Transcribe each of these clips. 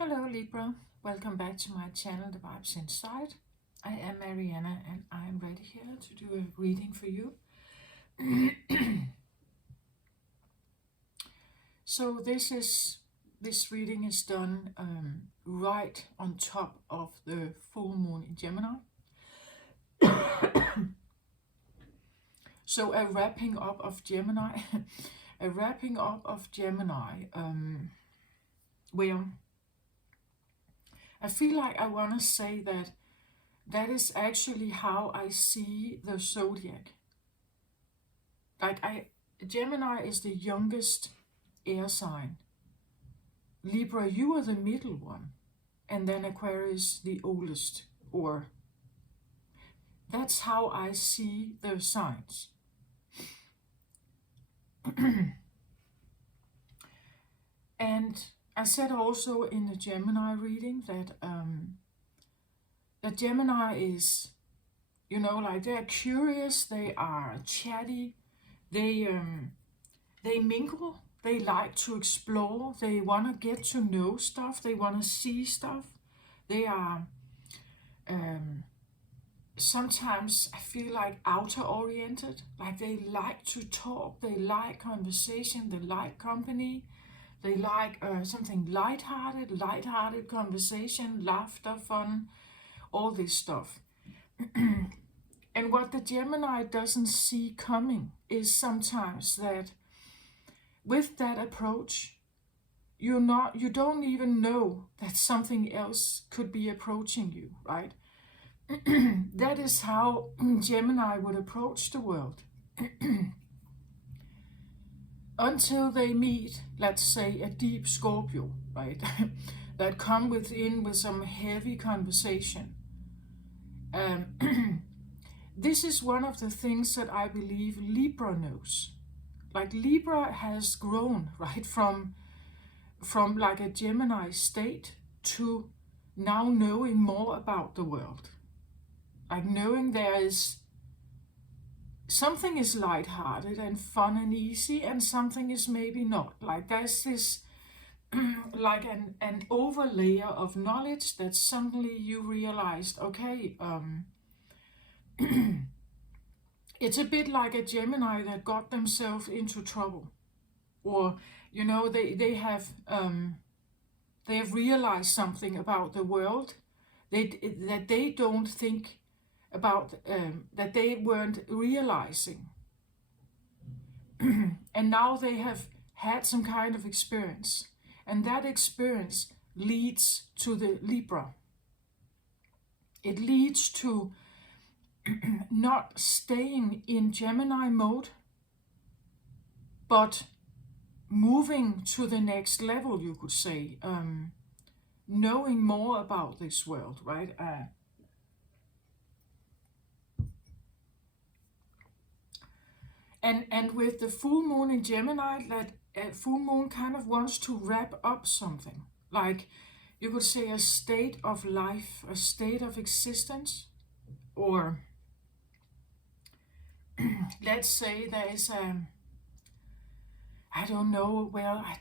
Hello Libra, welcome back to my channel The Vibes Inside. I am Mariana and I am ready here to do a reading for you. So this reading is done right on top of the full moon in Gemini. So a wrapping up of Gemini, where I feel like I want to say that is actually how I see the zodiac. Gemini is the youngest air sign. Libra, you are the middle one. And then Aquarius, the oldest. Or that's how I see the signs. And I said also in the Gemini reading that Gemini is, they're curious, they are chatty, they mingle, they like to explore, they want to get to know stuff, they want to see stuff. They are sometimes I feel like outer oriented, like they like to talk, they like conversation, they like company. They like something lighthearted conversation, laughter, fun, all this stuff. And what the Gemini doesn't see coming is sometimes that with that approach, you don't even know that something else could be approaching you, right? That is how Gemini would approach the world. Until they meet, let's say, a deep Scorpio, right? That come with some heavy conversation. This is one of the things that I believe Libra knows. Like Libra has grown, right, from like a Gemini state to now knowing more about the world. Like knowing there is something is lighthearted and fun and easy, and something is maybe not. Like there's this like an overlayer of knowledge that suddenly you realized, okay, it's a bit like a Gemini that got themselves into trouble, or they have realized something about the world that they don't think about, that they weren't realizing. And now they have had some kind of experience, and that experience leads to the Libra. It leads to not staying in Gemini mode, but moving to the next level, you could say, knowing more about this world, right? And with the full moon in Gemini, that full moon kind of wants to wrap up something. Like you could say a state of life, a state of existence, or let's say there is I don't know, well, I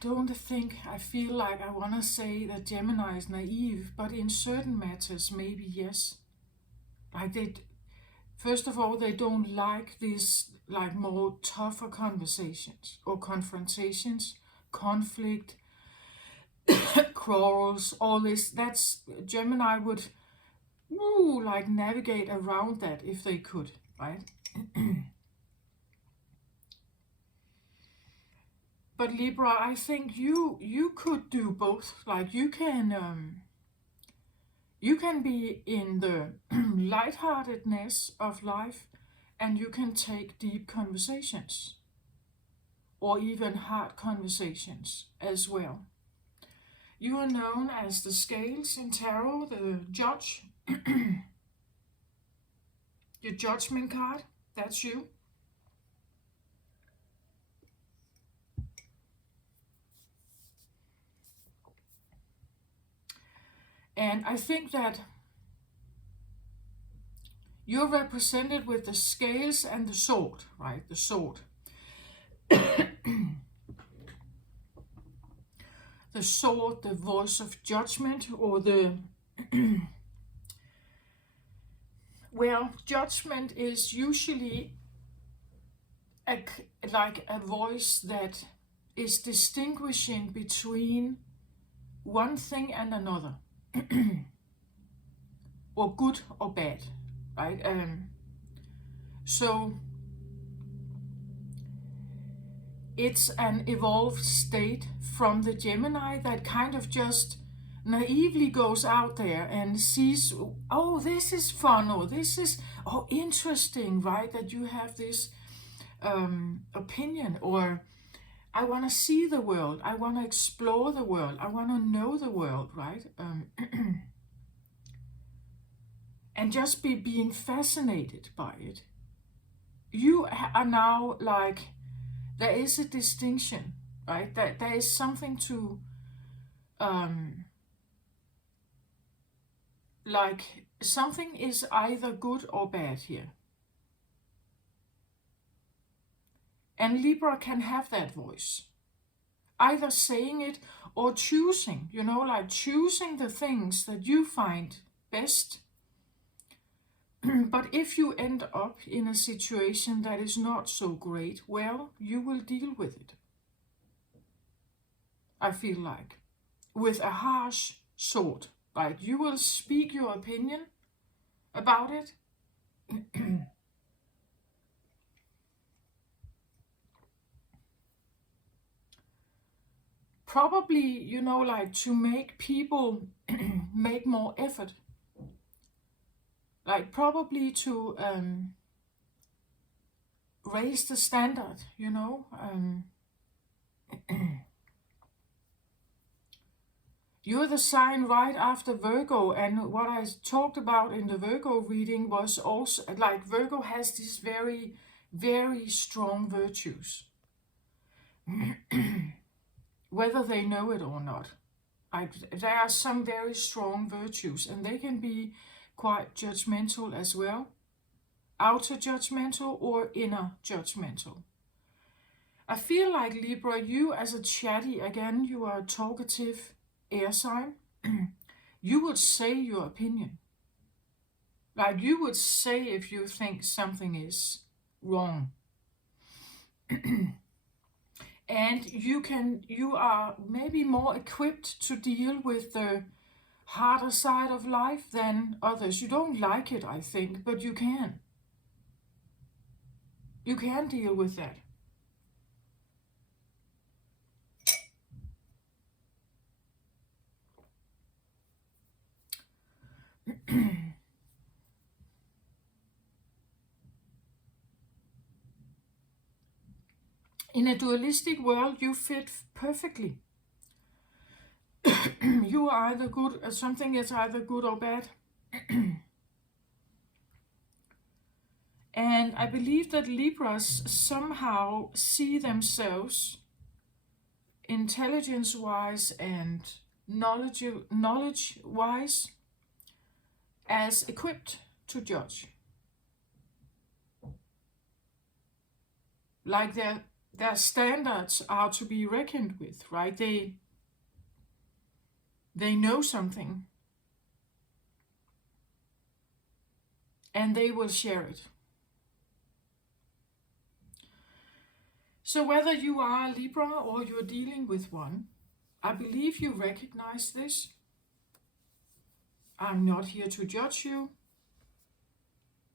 feel like I want to say that Gemini is naive, but in certain matters, maybe yes. Like first of all, they don't like these like more tougher conversations or confrontations, conflict, quarrels, all this. That's Gemini would like navigate around that if they could, right? But Libra, I think you could do both. Like you can be in the lightheartedness of life, and you can take deep conversations or even hard conversations as well. You are known as the scales in tarot, the judge, your judgment card, that's you. And I think that you're represented with the scales and the sword, right? The sword. The the sword, the voice of judgment, or the well, judgment is usually like a voice that is distinguishing between one thing and another, or good or bad, right? So it's an evolved state from the Gemini that kind of just naively goes out there and sees, oh, this is fun, or this is, oh, interesting, right? That you have this opinion, or I want to see the world, I want to explore the world, I want to know the world, right? And just being fascinated by it. You are now like, there is a distinction, right? That there is something to, like, something is either good or bad here. And Libra can have that voice, either saying it or choosing, like choosing the things that you find best. But if you end up in a situation that is not so great, well, you will deal with it. I feel like, with a harsh sword, like you will speak your opinion about it. Probably, like to make people make more effort. Like probably to raise the standard, You're the sign right after Virgo, and what I talked about in the Virgo reading was also, like, Virgo has these very, very strong virtues. Whether they know it or not. There are some very strong virtues, and they can be quite judgmental as well. Outer judgmental or inner judgmental. I feel like, Libra, you as a chatty, again, you are a talkative air sign. You would say your opinion. Like you would say if you think something is wrong. And you are maybe more equipped to deal with the harder side of life than others. You don't like it, I think, but you can. You can deal with that. In a dualistic world, you fit perfectly. You are either good, something is either good or bad. And I believe that Libras somehow see themselves, intelligence-wise and knowledge-wise, as equipped to judge. Like their standards are to be reckoned with, right? They know something, and they will share it. So whether you are a Libra or you're dealing with one, I believe you recognize this. I'm not here to judge you.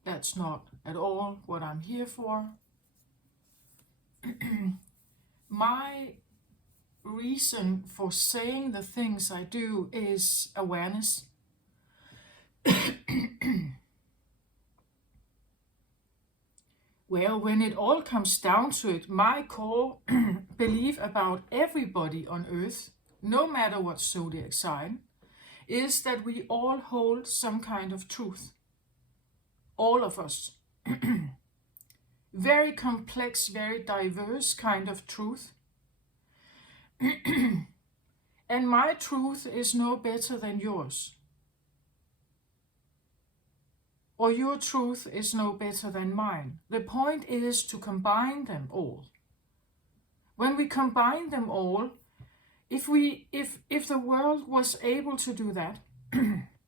That's not at all what I'm here for. My reason for saying the things I do is awareness. Well, when it all comes down to it, my core belief about everybody on Earth, no matter what zodiac sign, is that we all hold some kind of truth. All of us. Very complex, very diverse kind of truth. And my truth is no better than yours. Or your truth is no better than mine. The point is to combine them all. When we combine them all, if the world was able to do that,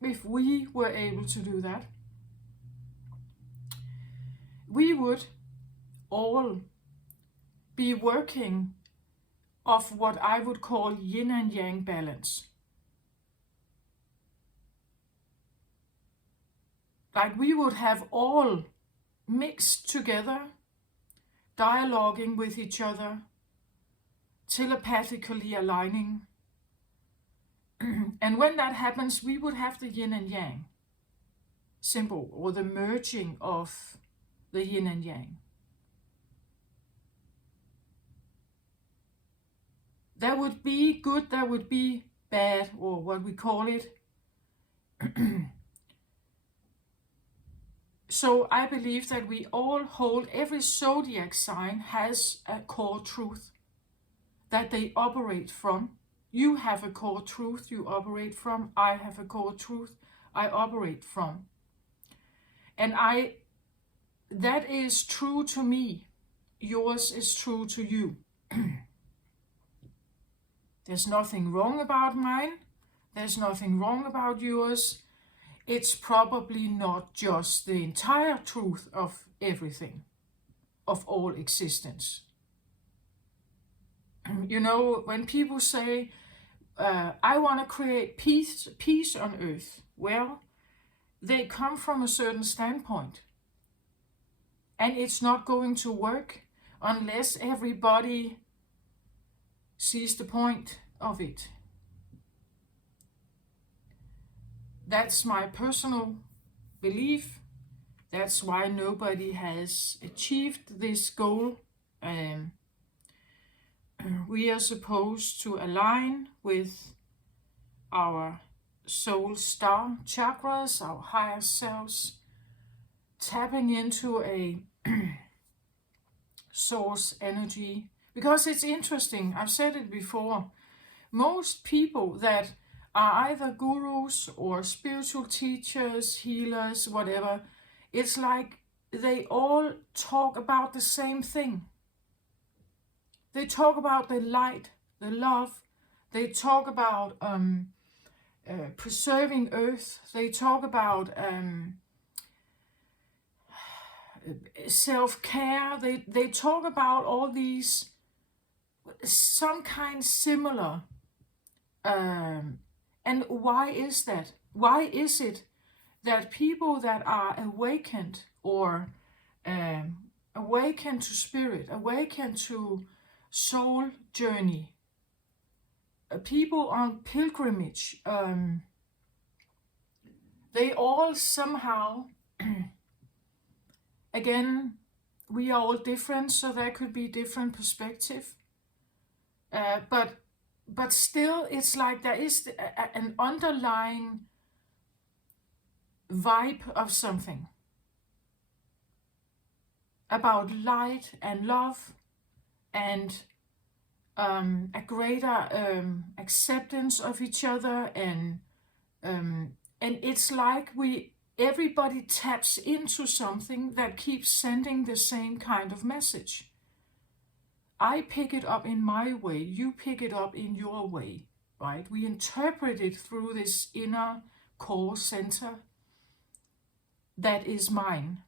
if we were able to do that, we would all be working of what I would call yin and yang balance. Like we would have all mixed together, dialoguing with each other, telepathically aligning. And when that happens, we would have the yin and yang symbol, or the merging of the yin and yang. There would be good, there would be bad, or what we call it. So I believe that we all hold, every zodiac sign has a core truth that they operate from. You have a core truth you operate from. I have a core truth I operate from. And that is true to me. Yours is true to you. There's nothing wrong about mine. There's nothing wrong about yours. It's probably not just the entire truth of everything, of all existence. You know, when people say, I want to create peace on earth, well, they come from a certain standpoint. And it's not going to work unless everybody sees the point of it. That's my personal belief. That's why nobody has achieved this goal. We are supposed to align with our soul star chakras, our higher selves, tapping into a source energy. Because it's interesting, I've said it before, most people that are either gurus or spiritual teachers, healers, whatever, it's like they all talk about the same thing. They talk about the light, the love. They talk about preserving earth. They talk about self-care. They talk about all these, some kind similar. And why is that? Why is it that people that are awakened, or awakened to spirit, awakened to soul journey, people on pilgrimage, they all somehow, again, we are all different, so there could be different perspective, but still, it's like there is an underlying vibe of something about light and love and a greater acceptance of each other, and it's like everybody taps into something that keeps sending the same kind of message. I pick it up in my way, you pick it up in your way, right? We interpret it through this inner core center that is mine,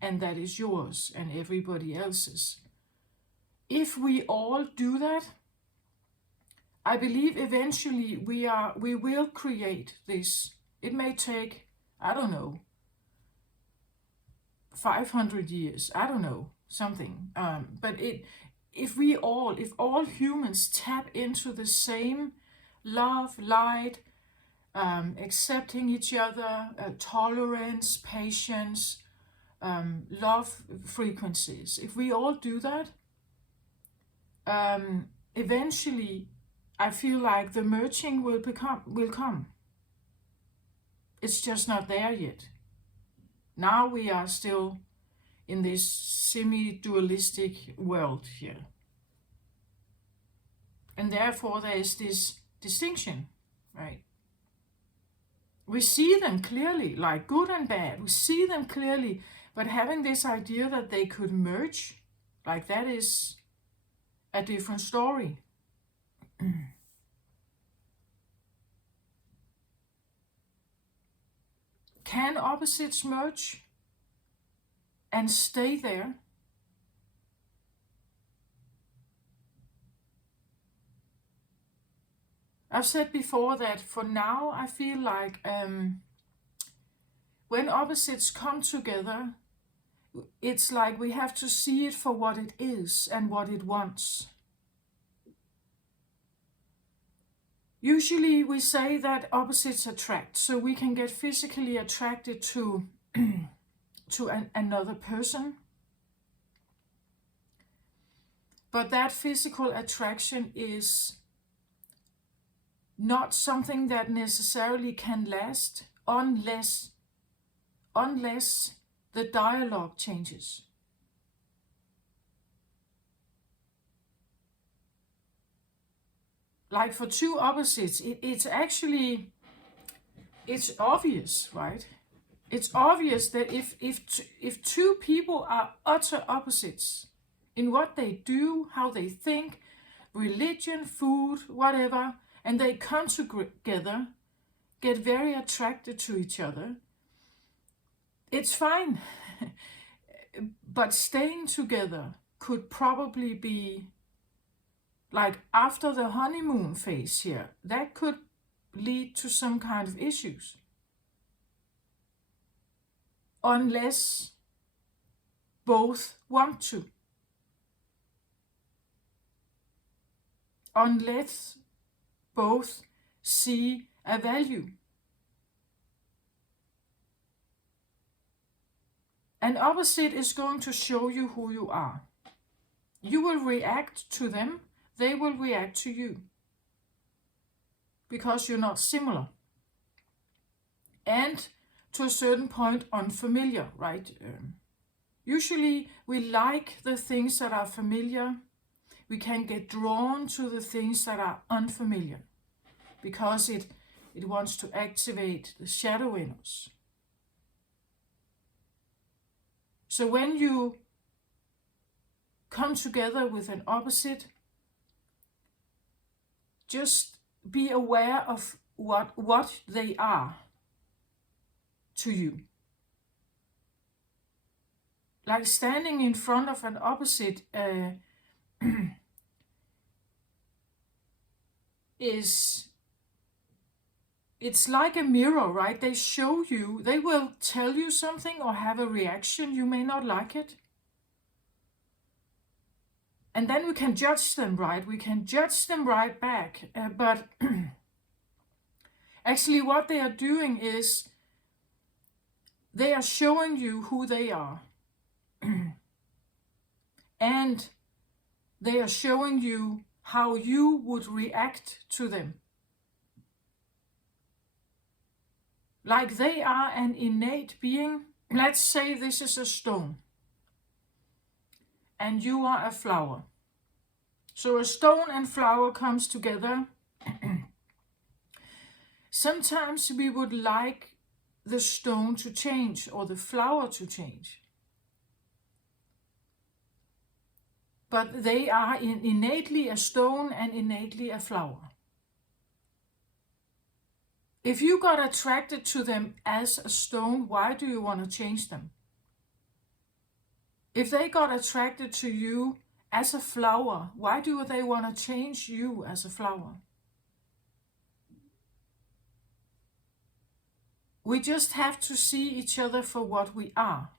and that is yours, and everybody else's. If we all do that, I believe eventually we will create this. It may take, I don't know, 500 years, I don't know, something. But if all humans tap into the same love, light, accepting each other, tolerance, patience, love frequencies, if we all do that, eventually I feel like the merging will come. It's just not there yet. Now we are still in this semi-dualistic world here. And therefore there is this distinction, right? We see them clearly, like good and bad. We see them clearly, but having this idea that they could merge, like that is a different story. Can opposites merge and stay there? I've said before that for now I feel like when opposites come together, it's like we have to see it for what it is and what it wants. Usually we say that opposites attract, so we can get physically attracted to another person. But that physical attraction is not something that necessarily can last unless the dialogue changes. Like for two opposites, it's obvious, right? It's obvious that if two people are utter opposites in what they do, how they think, religion, food, whatever, and they come together, get very attracted to each other, it's fine. But staying together could probably be, like after the honeymoon phase here, that could lead to some kind of issues. Unless both want to. Unless both see a value. An opposite is going to show you who you are. You will react to them, they will react to you. Because you're not similar. And to a certain point unfamiliar, right? Usually we like the things that are familiar. We can get drawn to the things that are unfamiliar. Because it wants to activate the shadow in us. So when you come together with an opposite, just be aware of what they are to you. Like standing in front of an opposite it's like a mirror, right? They show you, they will tell you something or have a reaction. You may not like it. And then we can judge them, right? We can judge them right back. But actually what they are doing is they are showing you who they are. And they are showing you how you would react to them. Like they are an innate being. Let's say this is a stone. And you are a flower. So a stone and flower comes together. Sometimes we would like the stone to change or the flower to change. But they are innately a stone and innately a flower. If you got attracted to them as a stone, why do you want to change them? If they got attracted to you as a flower, why do they want to change you as a flower? We just have to see each other for what we are.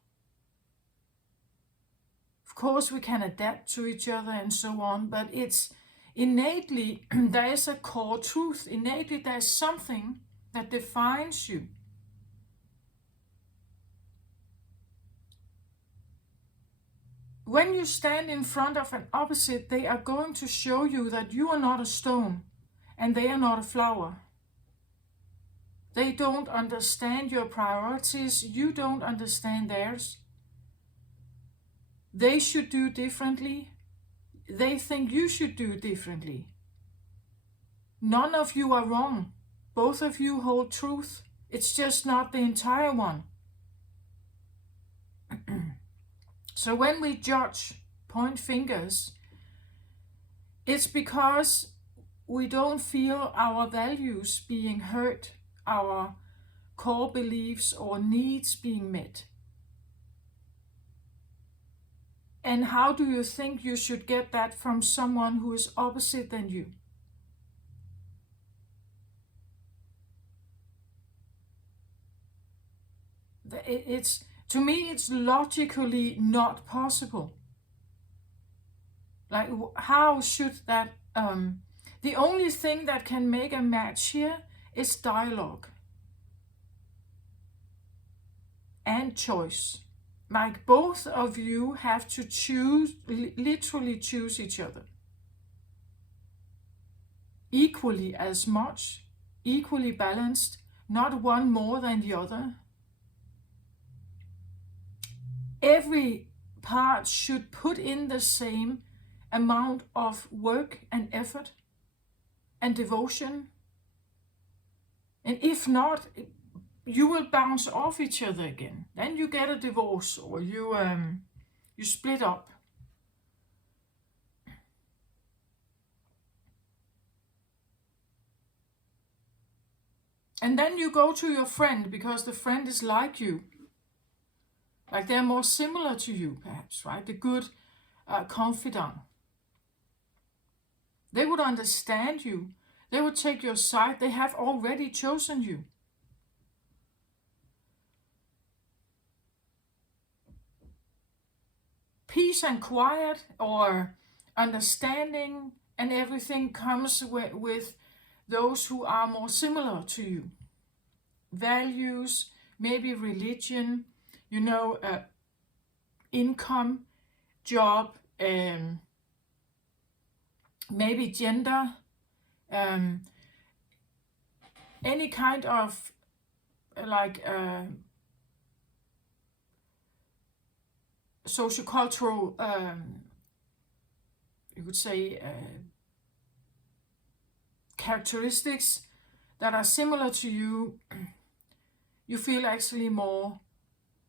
Of course, we can adapt to each other and so on, but it's innately, there is a core truth. Innately, there's something that defines you. When you stand in front of an opposite, they are going to show you that you are not a stone and they are not a flower. They don't understand your priorities. You don't understand theirs. They should do differently. They think you should do differently. None of you are wrong. Both of you hold truth. It's just not the entire one. So when we judge, point fingers, it's because we don't feel our values being heard, our core beliefs or needs being met. And how do you think you should get that from someone who is opposite than you? It's, to me, it's logically not possible. Like, how should that, the only thing that can make a match here is dialogue and choice. Like, both of you have to choose, literally choose each other. Equally as much, equally balanced, not one more than the other. Every part should put in the same amount of work and effort and devotion. And if not, you will bounce off each other again. Then you get a divorce, or you split up. And then you go to your friend because the friend is like you. Like, they're more similar to you, perhaps, right? The good confidant. They would understand you. They would take your side. They have already chosen you. Peace and quiet, or understanding and everything, comes with those who are more similar to you. Values, maybe religion, income, job, maybe gender, any kind of sociocultural, you could say, characteristics that are similar to you. You feel actually more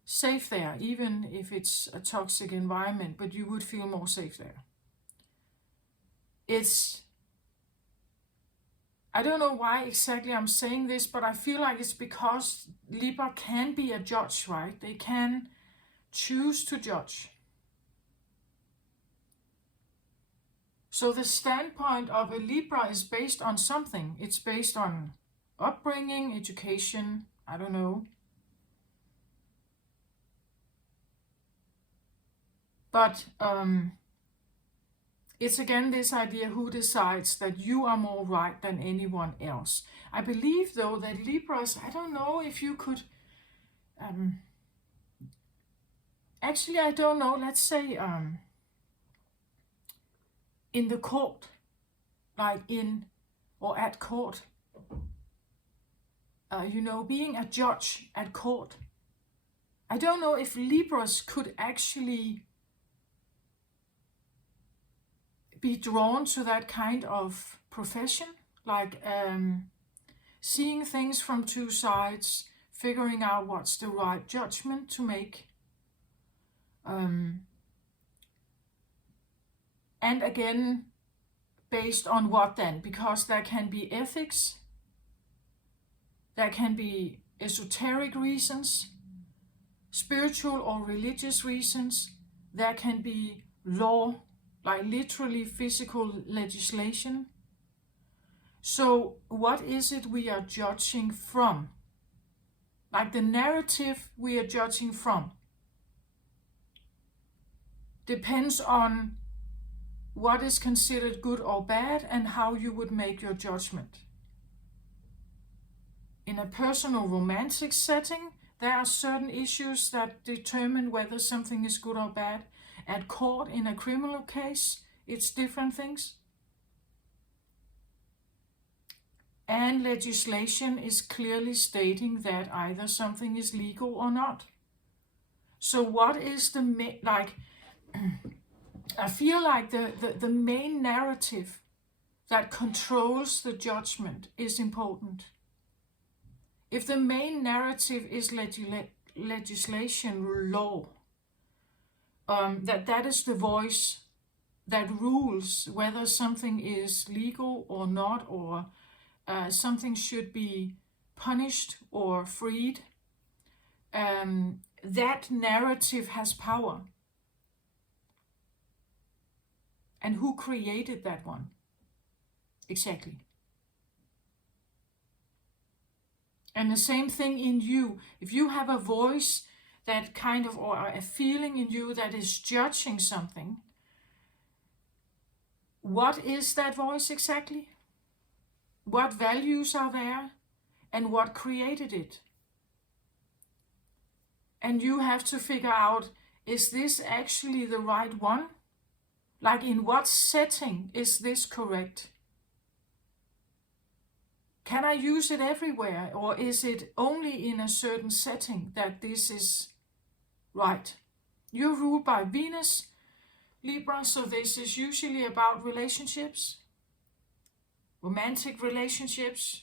safe there, even if it's a toxic environment, but you would feel more safe there. I don't know why exactly I'm saying this, but I feel like it's because Libra can be a judge, right? They can choose to judge. So the standpoint of a Libra is based on something. It's based on upbringing, education, I don't know. But it's again this idea, who decides that you are more right than anyone else. I believe, though, that Libras, I don't know if you could, actually, I don't know, let's say in the court, like in or at court, being a judge at court. I don't know if Libras could actually be drawn to that kind of profession, like seeing things from two sides, figuring out what's the right judgment to make. And again, based on what then? Because there can be ethics, there can be esoteric reasons, spiritual or religious reasons, there can be law, like literally physical legislation. So what is it we are judging from? Like the narrative we are judging from depends on what is considered good or bad and how you would make your judgment. In a personal romantic setting, there are certain issues that determine whether something is good or bad. At court, in a criminal case, it's different things. And legislation is clearly stating that either something is legal or not. So what is I feel like the main narrative that controls the judgment is important. If the main narrative is legislation, law, that is the voice that rules whether something is legal or not, or something should be punished or freed, that narrative has power. And who created that one? Exactly. And the same thing in you. If you have a voice that kind of, or a feeling in you that is judging something, what is that voice exactly? What values are there? And what created it? And you have to figure out, is this actually the right one? Like, in what setting is this correct? Can I use it everywhere, or is it only in a certain setting that this is right? You're ruled by Venus, Libra, so this is usually about relationships, romantic relationships.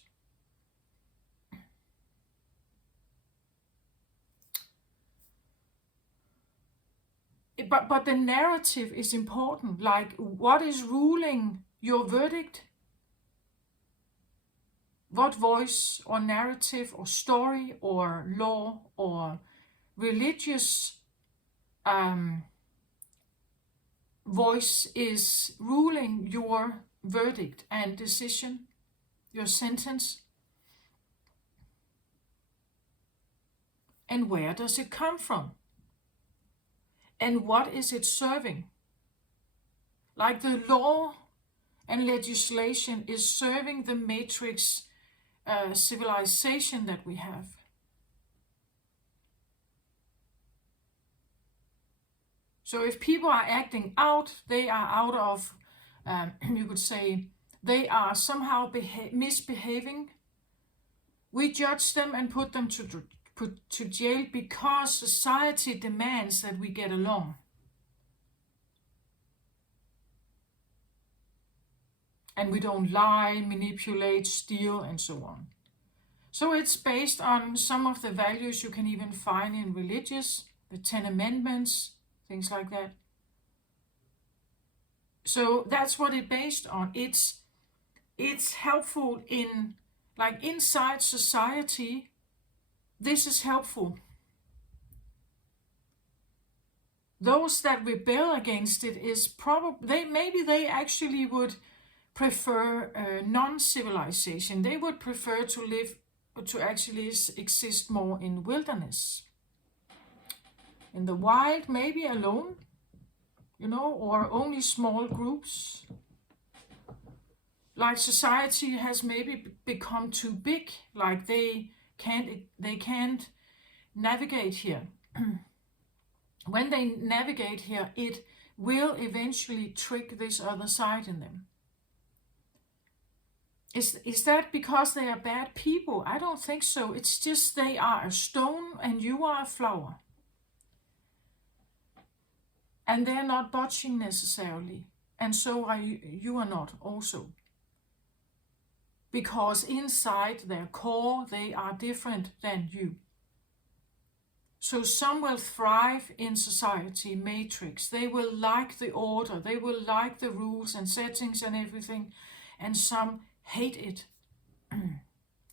But the narrative is important, like what is ruling your verdict? What voice or narrative or story or law or religious voice is ruling your verdict and decision, your sentence? And where does it come from? And what is it serving? Like, the law and legislation is serving the matrix civilization that we have. So if people are acting out, they are out of, you could say, they are somehow misbehaving. We judge them and put them to jail because society demands that we get along. And we don't lie, manipulate, steal, and so on. So it's based on some of the values you can even find in religious, the 10 Amendments, things like that. So that's what it's based on. It's helpful in, like, inside society, this is helpful. Those that rebel against it is probably, maybe they actually would prefer non-civilization. They would prefer to actually exist more in wilderness, in the wild, maybe alone, or only small groups. Like, society has maybe become too big, like they can't navigate here. When they navigate here, it will eventually trick this other side in them. Is that because they are bad people? I don't think so. It's just they are a stone and you are a flower. And they're not budging necessarily. And so are you are not also. Because inside their core, they are different than you. So some will thrive in society, matrix. They will like the order. They will like the rules and settings and everything. And some hate it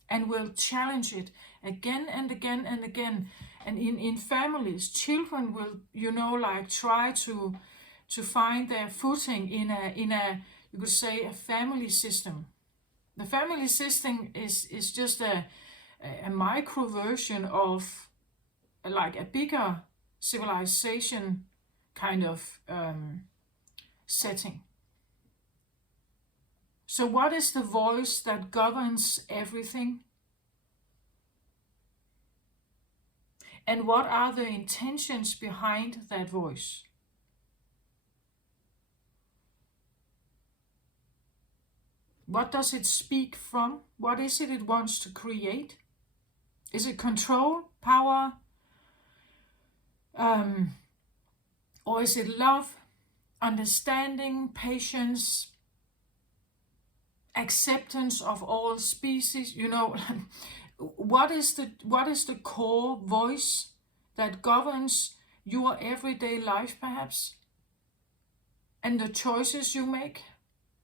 and will challenge it again and again and again. And in families, children will, like, try to find their footing in a you could say, a family system. The family system is just a micro version of, like, a bigger civilization kind of setting. So what is the voice that governs everything? And what are the intentions behind that voice? What does it speak from? What is it wants to create? Is it control, power? Or is it love, understanding, patience, acceptance of all species? What is the core voice that governs your everyday life, perhaps? And the choices you make,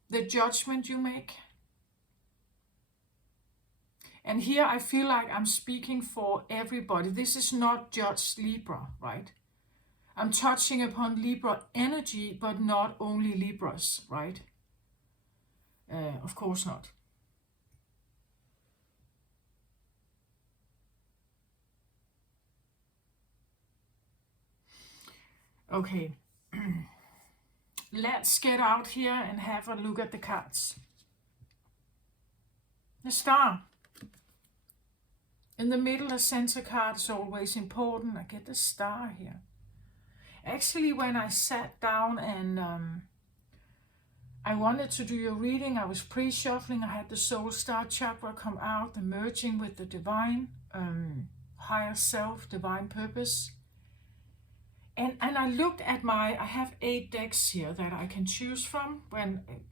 the judgment you make. And here I feel like I'm speaking for everybody. This is not just Libra, right? I'm touching upon Libra energy, but not only Libras, right? Of course not. Okay. Let's get out here and have a look at the cards. The Star. In the middle, the center card is always important. I get the Star here. Actually, when I sat down and I wanted to do your reading, I was pre-shuffling. I had the Soul Star chakra come out, the merging with the divine, higher self, divine purpose. And I looked at I have 8 decks here that I can choose from.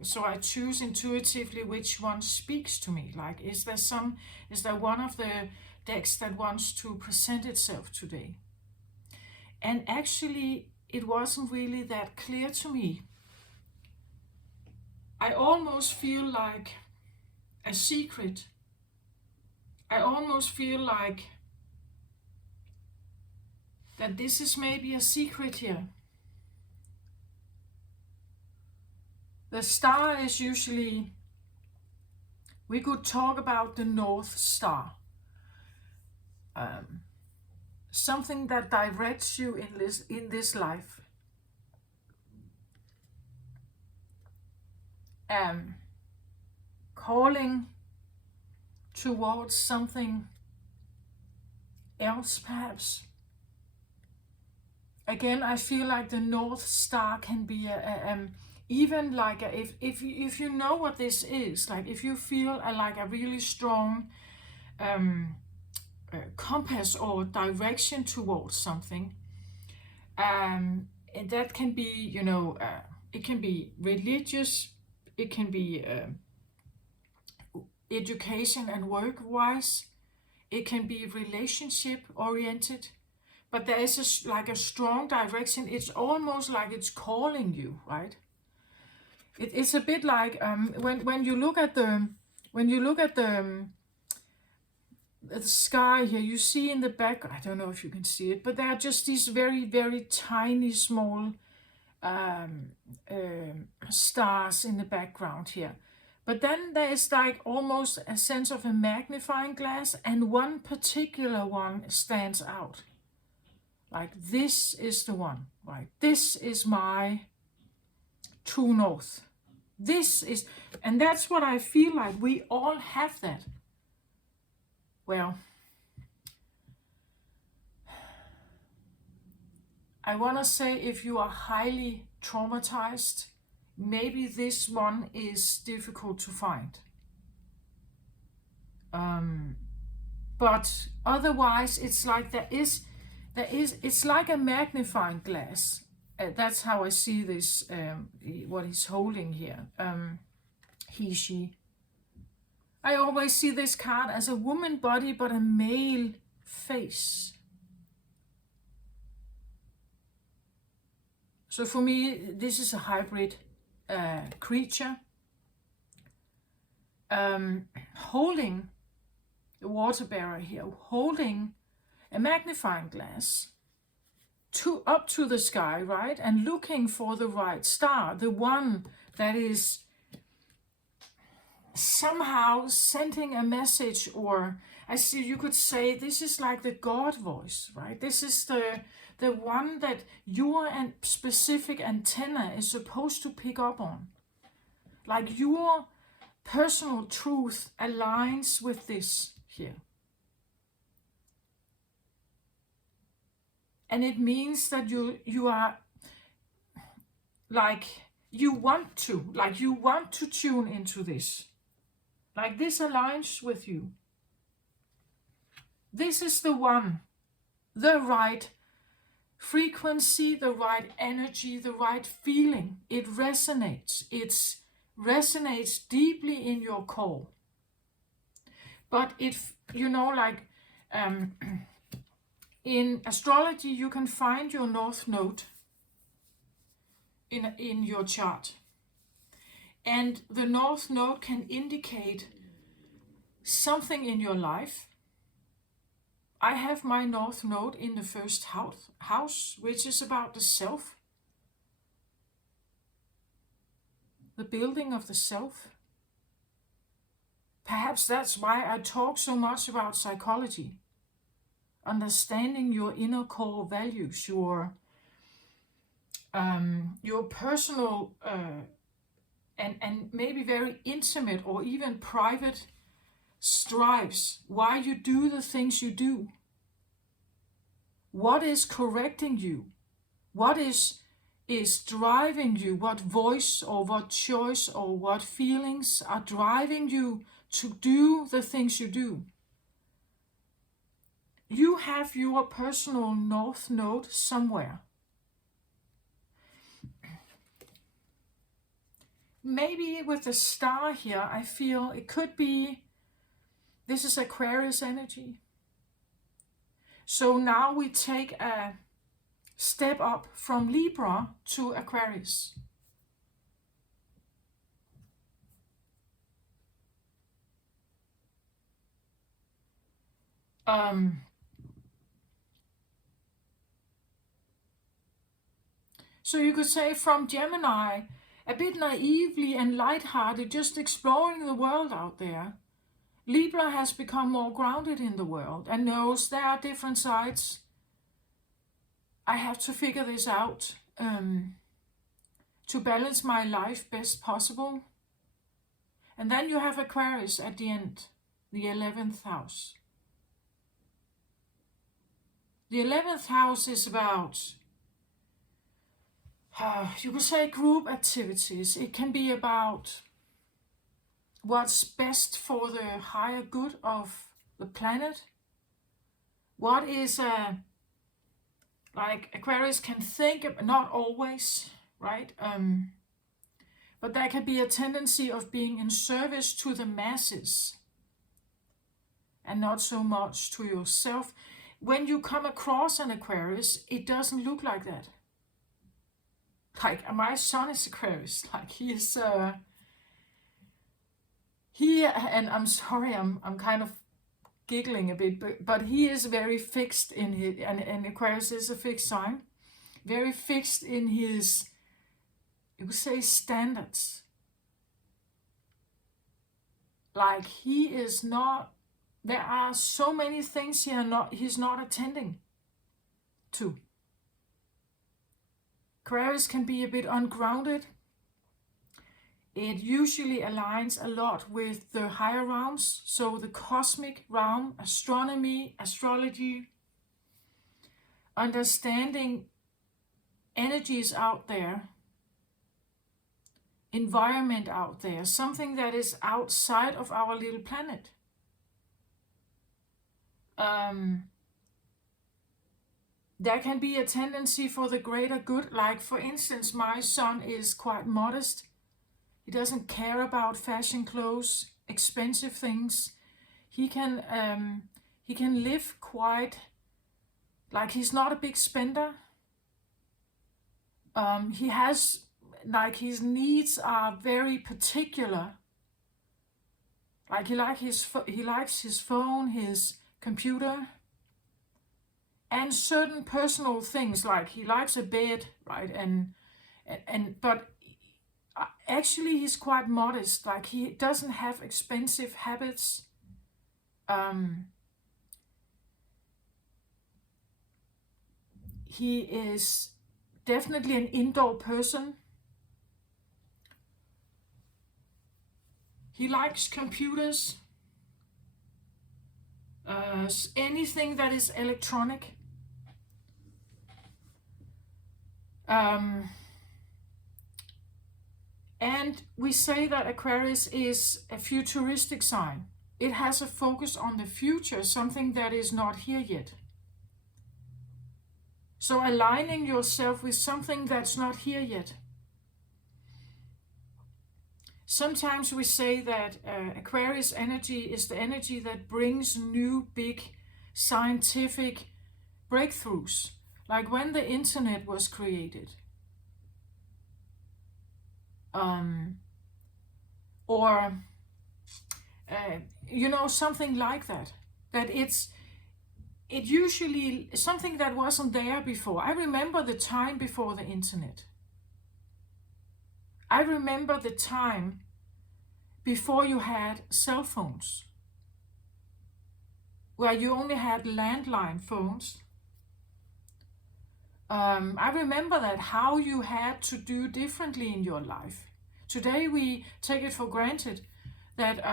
So I choose intuitively which one speaks to me. Like, is there one of the decks that wants to present itself today? And actually, it wasn't really that clear to me. I almost feel like a secret. I almost feel like that this is maybe a secret here. The Star is usually, we could talk about the North Star. Something that directs you in this life. Calling towards something else, perhaps. Again, I feel like the North Star can be even like if you know what this is, like if you feel like a really strong compass or direction towards something, and that can be, it can be religious, it can be education and work wise, it can be relationship oriented. But there is like a strong direction. It's almost like it's calling you, right? It's a bit like when you look at the sky here, you see in the back. I don't know if you can see it, but there are just these very, very tiny, small stars in the background here. But then there is like almost a sense of a magnifying glass, and one particular one stands out. Like, this is the one, right? This is my true north. This is, and that's what I feel like we all have that. Well, I want to say if you are highly traumatized, maybe this one is difficult to find. But otherwise, it's like it's like a magnifying glass. That's how I see this, what he's holding here. He, she. I always see this card as a woman body, but a male face. So for me, this is a hybrid creature. Holding the water bearer here, holding a magnifying glass up to the sky, right? And looking for the right star, the one that is somehow sending a message, or I see you could say this is like the God voice, right? This is the one that your specific antenna is supposed to pick up on. Like your personal truth aligns with this here. And it means that you are like, you want to tune into this. Like, this aligns with you. This is the one, the right frequency, the right energy, the right feeling. It resonates. It resonates deeply in your core. But in astrology, you can find your North Node in your chart. And the North Node can indicate something in your life. I have my North Node in the first house, which is about the self, the building of the self. Perhaps that's why I talk so much about psychology, understanding your inner core values, your personal and maybe very intimate or even private strives, why you do the things you do. What is correcting you? What is driving you? What voice or what choice or what feelings are driving you to do the things you do? You have your personal North Node somewhere. Maybe with the star here, I feel it could be, this is Aquarius energy. So now we take a step up from Libra to Aquarius. So you could say from Gemini, a bit naively and lighthearted, just exploring the world out there, Libra has become more grounded in the world and knows there are different sides. I have to figure this out to balance my life best possible. And then you have Aquarius at the end, the 11th house. The 11th house is about, you could say, group activities. It can be about what's best for the higher good of the planet. What is like Aquarius can think, not always, right? But there can be a tendency of being in service to the masses and not so much to yourself. When you come across an Aquarius, it doesn't look like that. Like my son is Aquarius, like he is and I'm sorry, I'm kind of giggling a bit, but he is very fixed in his, and Aquarius is a fixed sign, very fixed in his, you could say, standards. Like he is not, there are so many things he's not attending to. Aquarius can be a bit ungrounded. It usually aligns a lot with the higher realms, so the cosmic realm, astronomy, astrology, understanding energies out there, environment out there, something that is outside of our little planet. There can be a tendency for the greater good. Like for instance, my son is quite modest. He doesn't care about fashion clothes, expensive things. He can live quite, like he's not a big spender. He has, like his needs are very particular. Like he likes his phone, his computer, and certain personal things, like he likes a bed, right? But actually he's quite modest. Like he doesn't have expensive habits. He is definitely an indoor person. He likes computers, anything that is electronic. And we say that Aquarius is a futuristic sign. It has a focus on the future, something that is not here yet. So aligning yourself with something that's not here yet. Sometimes we say that Aquarius energy is the energy that brings new big scientific breakthroughs, like when the internet was created. Or something like that. That it usually something that wasn't there before. I remember the time before the internet. I remember the time before you had cell phones, where you only had landline phones. I remember that how you had to do differently in your life. Today we take it for granted that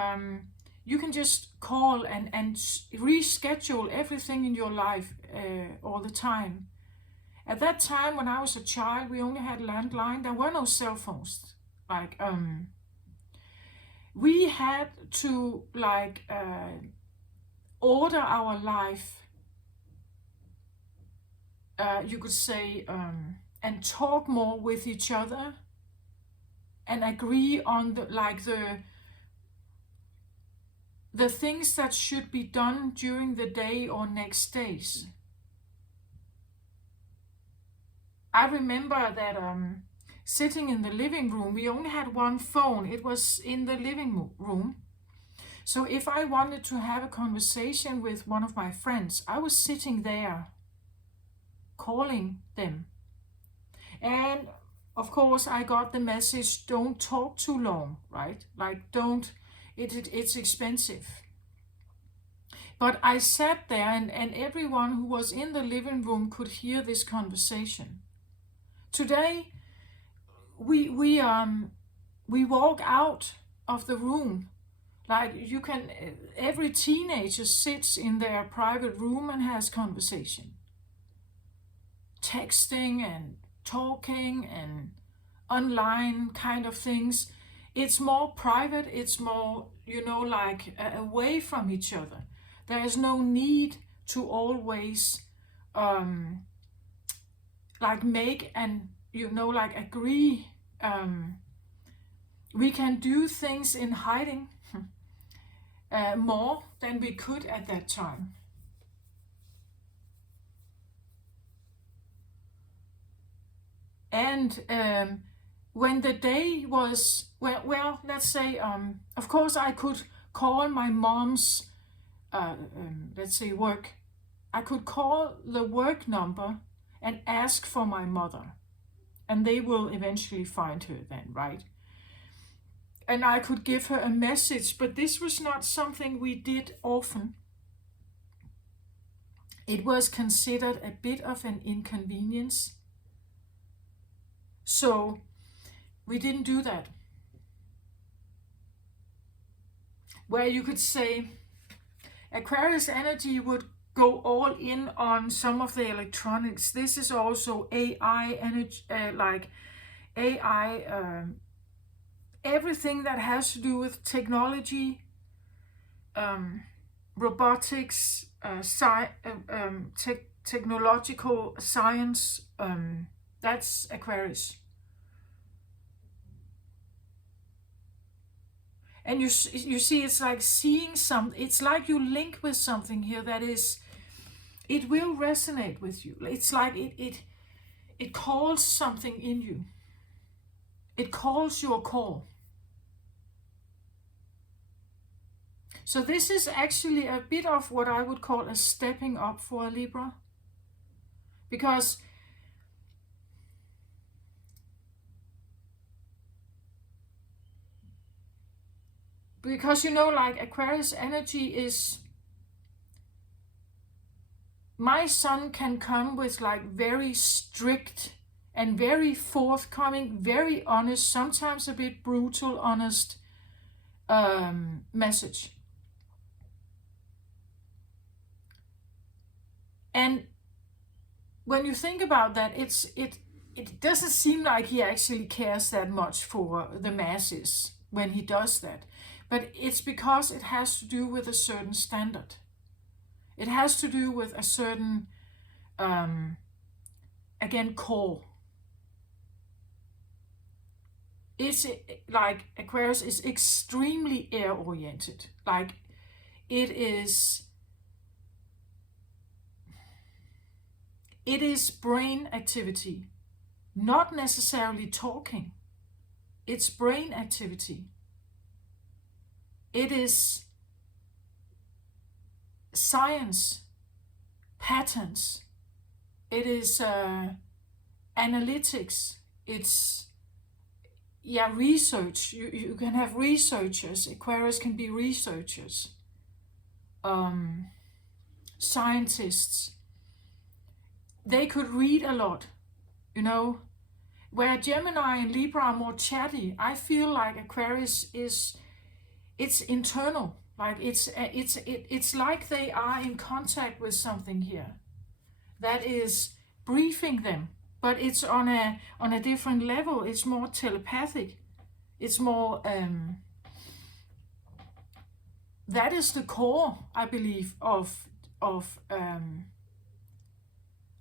you can just call and reschedule everything in your life all the time. At that time, when I was a child, we only had landline. There were no cell phones. We had to order our life, you could say, and talk more with each other, and agree on the things that should be done during the day or next days. I remember that sitting in the living room, we only had one phone. It was in the living room. So if I wanted to have a conversation with one of my friends, I was sitting there calling them. And of course I got the message, don't talk too long, right? It's expensive. But I sat there and everyone who was in the living room could hear this conversation. Today, we walk out of the room. Every teenager sits in their private room and has conversation. Texting and talking and online kind of things. It's more private, it's more, away from each other. There is no need to always make and agree. We can do things in hiding more than we could at that time. And when the day was, let's say, of course I could call my mom's, let's say, work. I could call the work number and ask for my mother. And they will eventually find her then, right? And I could give her a message, but this was not something we did often. It was considered a bit of an inconvenience. So we didn't do that. Where you could say Aquarius energy would go all in on some of the electronics. This is also AI energy, AI, everything that has to do with technology, robotics, technological science. That's Aquarius. And you see, it's like seeing it's like you link with something here that is, it will resonate with you. It's like it calls something in you. It calls your call. So this is actually a bit of what I would call a stepping up for a Libra. Because Aquarius energy is, my sun can come with very strict and very forthcoming, very honest, sometimes a bit brutal, honest message. And when you think about that, it doesn't seem like he actually cares that much for the masses when he does that. But it's because it has to do with a certain standard. It has to do with a certain, core. It's like Aquarius is extremely air-oriented. It is brain activity, not necessarily talking. It's brain activity. It is science, patterns, it is analytics, it's research. You can have researchers. Aquarius can be researchers, scientists. They could read a lot, you know. Where Gemini and Libra are more chatty, I feel like Aquarius it's internal. Like it's like they are in contact with something here that is briefing them, but it's on a different level. It's more telepathic. It's more that is the core, I believe, of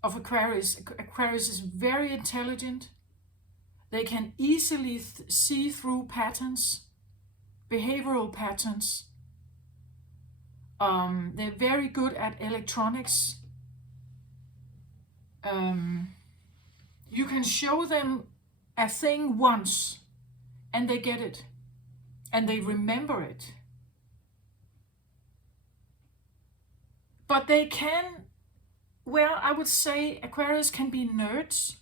Aquarius. Aquarius is very intelligent. They can easily see through patterns, behavioral patterns. They're very good at electronics. You can show them a thing once and they get it and they remember it. But they can, well, I would say Aquarius can be nerds,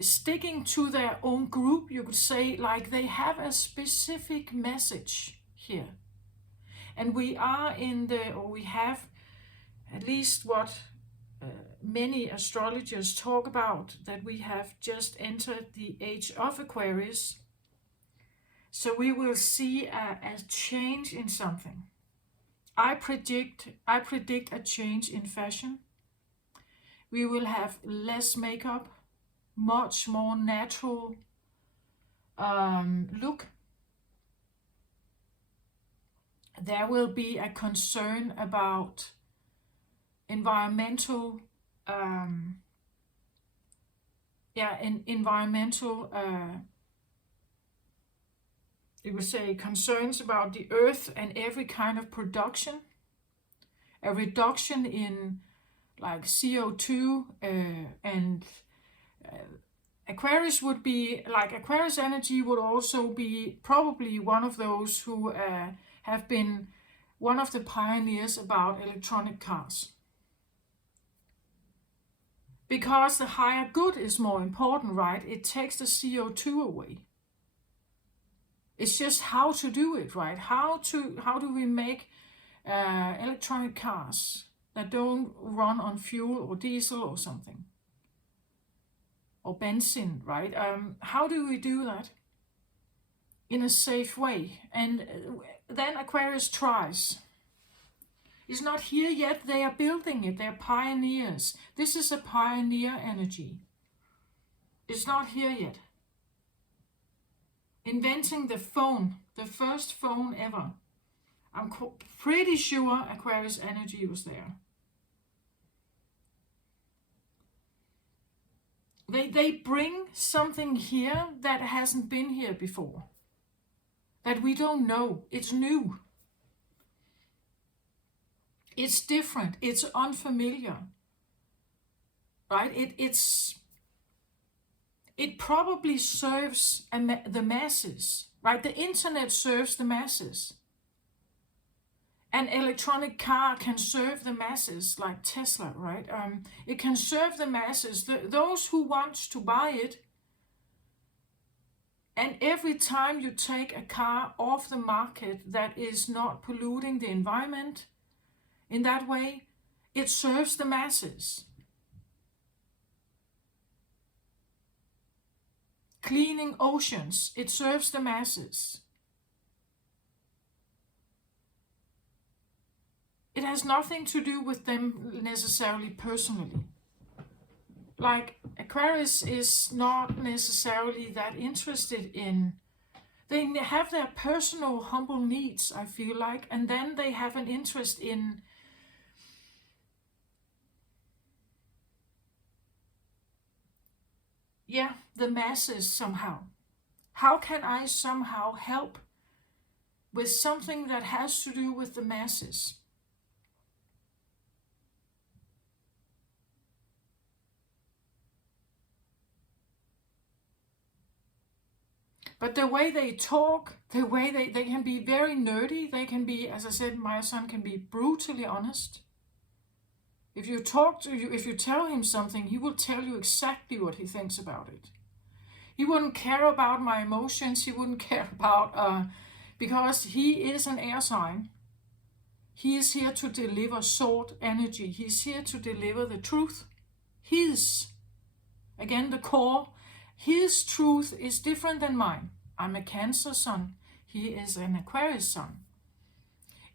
sticking to their own group. You could say, like, they have a specific message here. And we are we have at least what many astrologers talk about, that we have just entered the age of Aquarius. So we will see a change in something. I predict a change in fashion. We will have less makeup, much more natural look. There will be a concern about environmental you would say concerns about the earth and every kind of production, a reduction in like CO2 and Aquarius would be like, Aquarius energy would also be probably one of those who have been one of the pioneers about electronic cars. Because the higher good is more important, right? It takes the CO2 away. It's just how to do it, right? How do we make electronic cars that don't run on fuel or diesel or something? Or benzene, right? How do we do that in a safe way? And then Aquarius tries. It's not here yet. They are building it. They're pioneers. This is a pioneer energy. It's not here yet. Inventing the phone, the first phone ever. I'm pretty sure Aquarius energy was there. They bring something here that hasn't been here before, that we don't know. It's new. It's different. It's unfamiliar, right? It probably serves the masses, right? The internet serves the masses. An electronic car can serve the masses, like Tesla, right? It can serve the masses, those who want to buy it. And every time you take a car off the market that is not polluting the environment in that way, it serves the masses. Cleaning oceans, it serves the masses. It has nothing to do with them necessarily personally. Like, Aquarius is not necessarily that interested in, they have their personal humble needs, I feel like, and then they have an interest in the masses somehow. How can I somehow help with something that has to do with the masses? But the way they talk, the way they can be very nerdy. They can be, as I said, my son can be brutally honest. If you talk to you, if you tell him something, he will tell you exactly what he thinks about it. He wouldn't care about my emotions. He wouldn't care about, because he is an air sign. He is here to deliver sword energy. He's here to deliver the truth. His, again, the core, his truth is different than mine. I'm a Cancer sun. He is an Aquarius sun.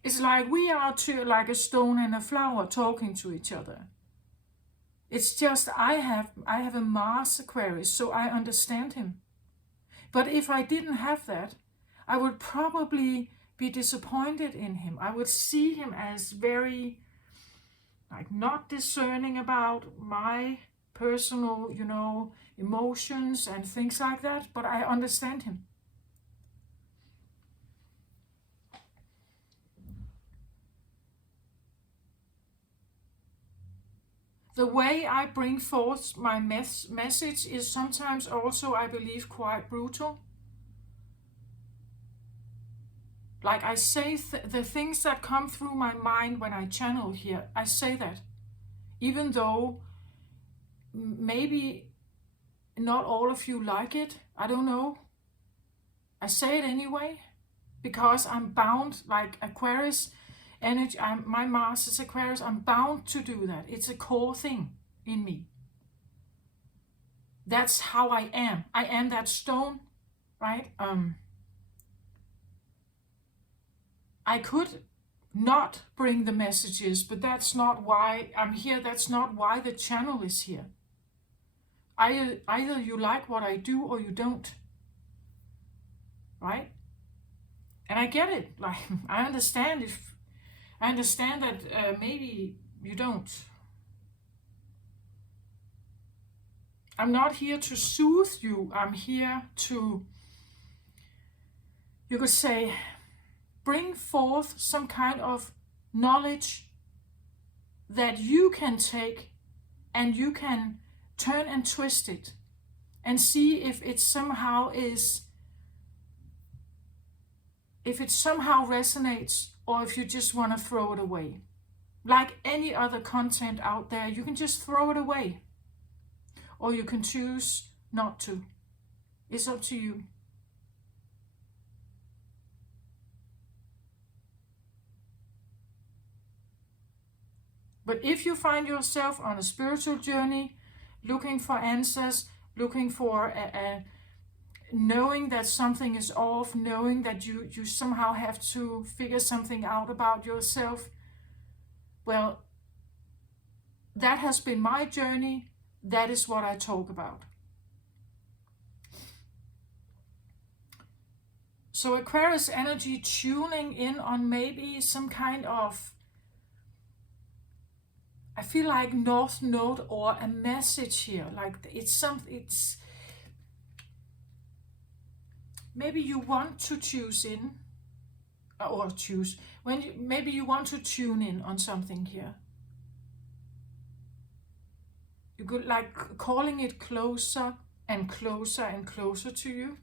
It's like we are two, like a stone and a flower talking to each other. It's just I have a Mars Aquarius, so I understand him. But if I didn't have that, I would probably be disappointed in him. I would see him as very, like, not discerning about my personal, emotions and things like that, but I understand him. The way I bring forth my message is sometimes also, I believe, quite brutal. Like I say the things that come through my mind when I channel here, I say that. Even though maybe not all of you like it, I don't know. I say it anyway because I'm bound, like Aquarius energy, my Mars is Aquarius, I'm bound to do that. It's a core thing in me. That's how I am. I am that stone, right? I could not bring the messages, but that's not why I'm here. That's not why the channel is here. Either you like what I do or you don't, right? And I get it. Like, I understand that maybe you don't. I'm not here to soothe you. I'm here to, you could say, bring forth some kind of knowledge that you can take and you can turn and twist it and see if it somehow resonates, or if you just want to throw it away. Like any other content out there, you can just throw it away, or you can choose not to. It's up to you. But if you find yourself on a spiritual journey, looking for answers, looking for knowing that something is off, knowing that you somehow have to figure something out about yourself, well, that has been my journey. That is what I talk about. So Aquarius energy, tuning in on maybe some kind of, I feel like North Node or a message here. Like it's maybe you want to maybe you want to tune in on something here. You could like calling it closer and closer and closer to you.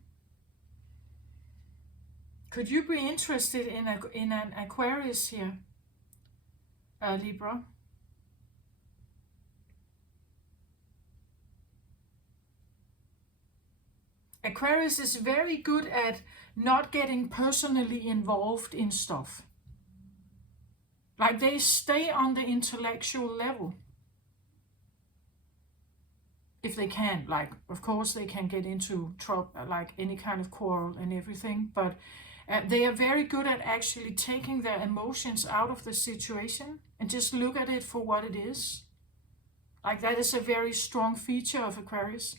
Could you be interested in an Aquarius here, Libra? Aquarius is very good at not getting personally involved in stuff. Like they stay on the intellectual level. If they can, like, of course they can get into trouble, like any kind of quarrel and everything, but they are very good at actually taking their emotions out of the situation and just look at it for what it is. Like that is a very strong feature of Aquarius.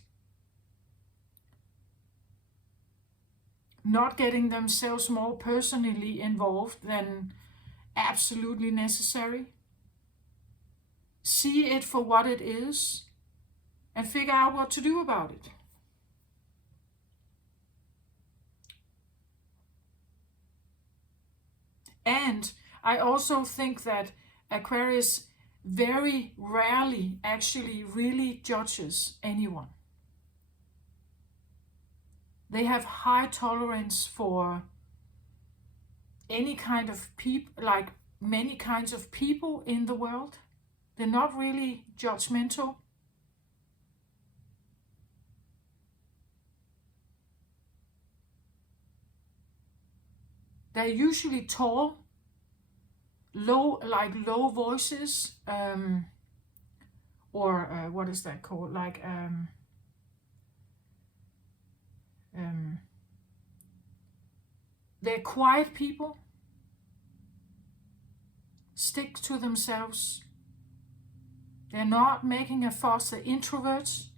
Not getting themselves more personally involved than absolutely necessary. See it for what it is and figure out what to do about it. And I also think that Aquarius very rarely actually really judges anyone. They have high tolerance for any kind of people, like many kinds of people in the world. They're not really judgmental. They're usually tall, low voices, or what is that called? They're quiet people, stick to themselves. They're not making a fuss. They're introverts.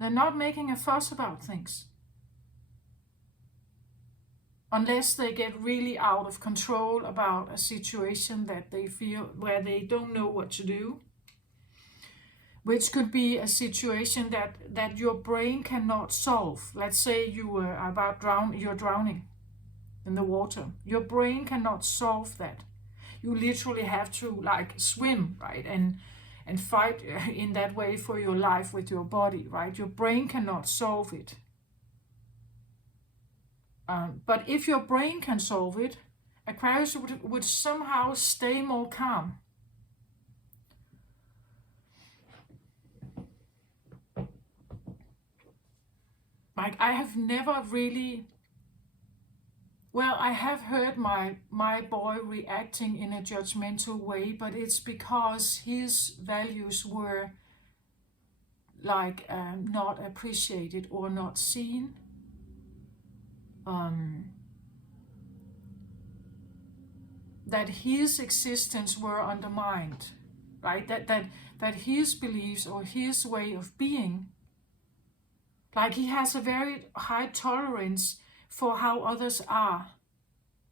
They're not making a fuss about things. Unless they get really out of control about a situation that they feel where they don't know what to do. Which could be a situation that your brain cannot solve. Let's say you're drowning in the water. Your brain cannot solve that. You literally have to like swim, right? And fight in that way for your life with your body, right? Your brain cannot solve it. But if your brain can solve it, Aquarius would somehow stay more calm. Like I have never really, well, I have heard my boy reacting in a judgmental way, but it's because his values were like not appreciated or not seen. That his existence were undermined, right? That his beliefs or his way of being, like he has a very high tolerance for how others are,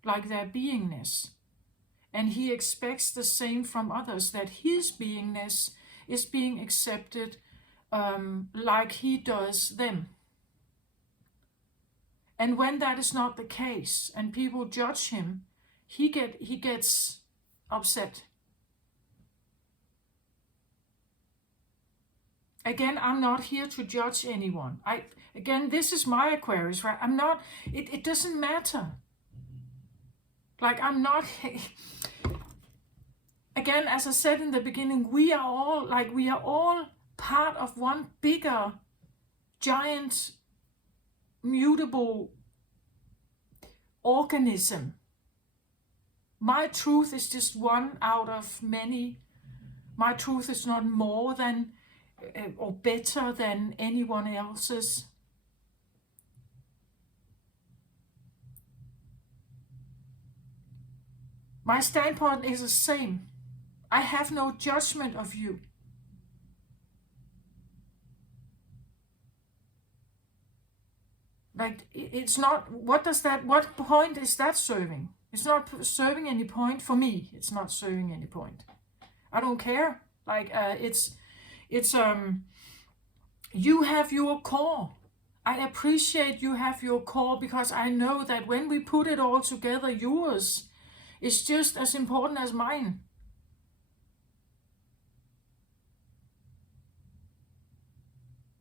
like their beingness. And he expects the same from others, that his beingness is being accepted like he does them. And when that is not the case and people judge him, he gets upset. Again, I'm not here to judge anyone. Again, this is my Aquarius, right? I'm not, it doesn't matter. Like I'm not, again, as I said in the beginning, we are all part of one bigger, giant, mutable organism. My truth is just one out of many. My truth is not more than or better than anyone else's. My standpoint is the same. I have no judgment of you. Like it's not, what point is that serving? It's not serving any point for me. It's not serving any point. I don't care. Like you have your core. I appreciate you have your core because I know that when we put it all together, yours is just as important as mine.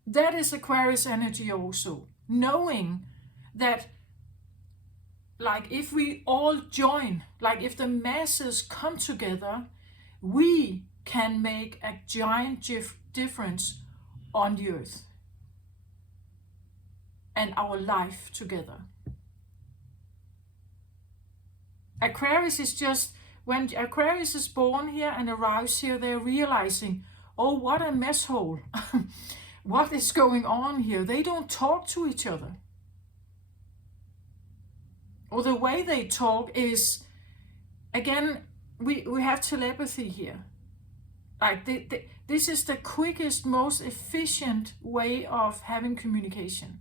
That is Aquarius energy also. Knowing that, like, if we all join, like if the masses come together, we can make a giant difference on the earth and our life together. Aquarius is just, when Aquarius is born here and arrives here, they're realizing, oh, what a mess hole. What is going on here? They don't talk to each other. Or the way they talk is, again, we have telepathy here. Like this is the quickest, most efficient way of having communication.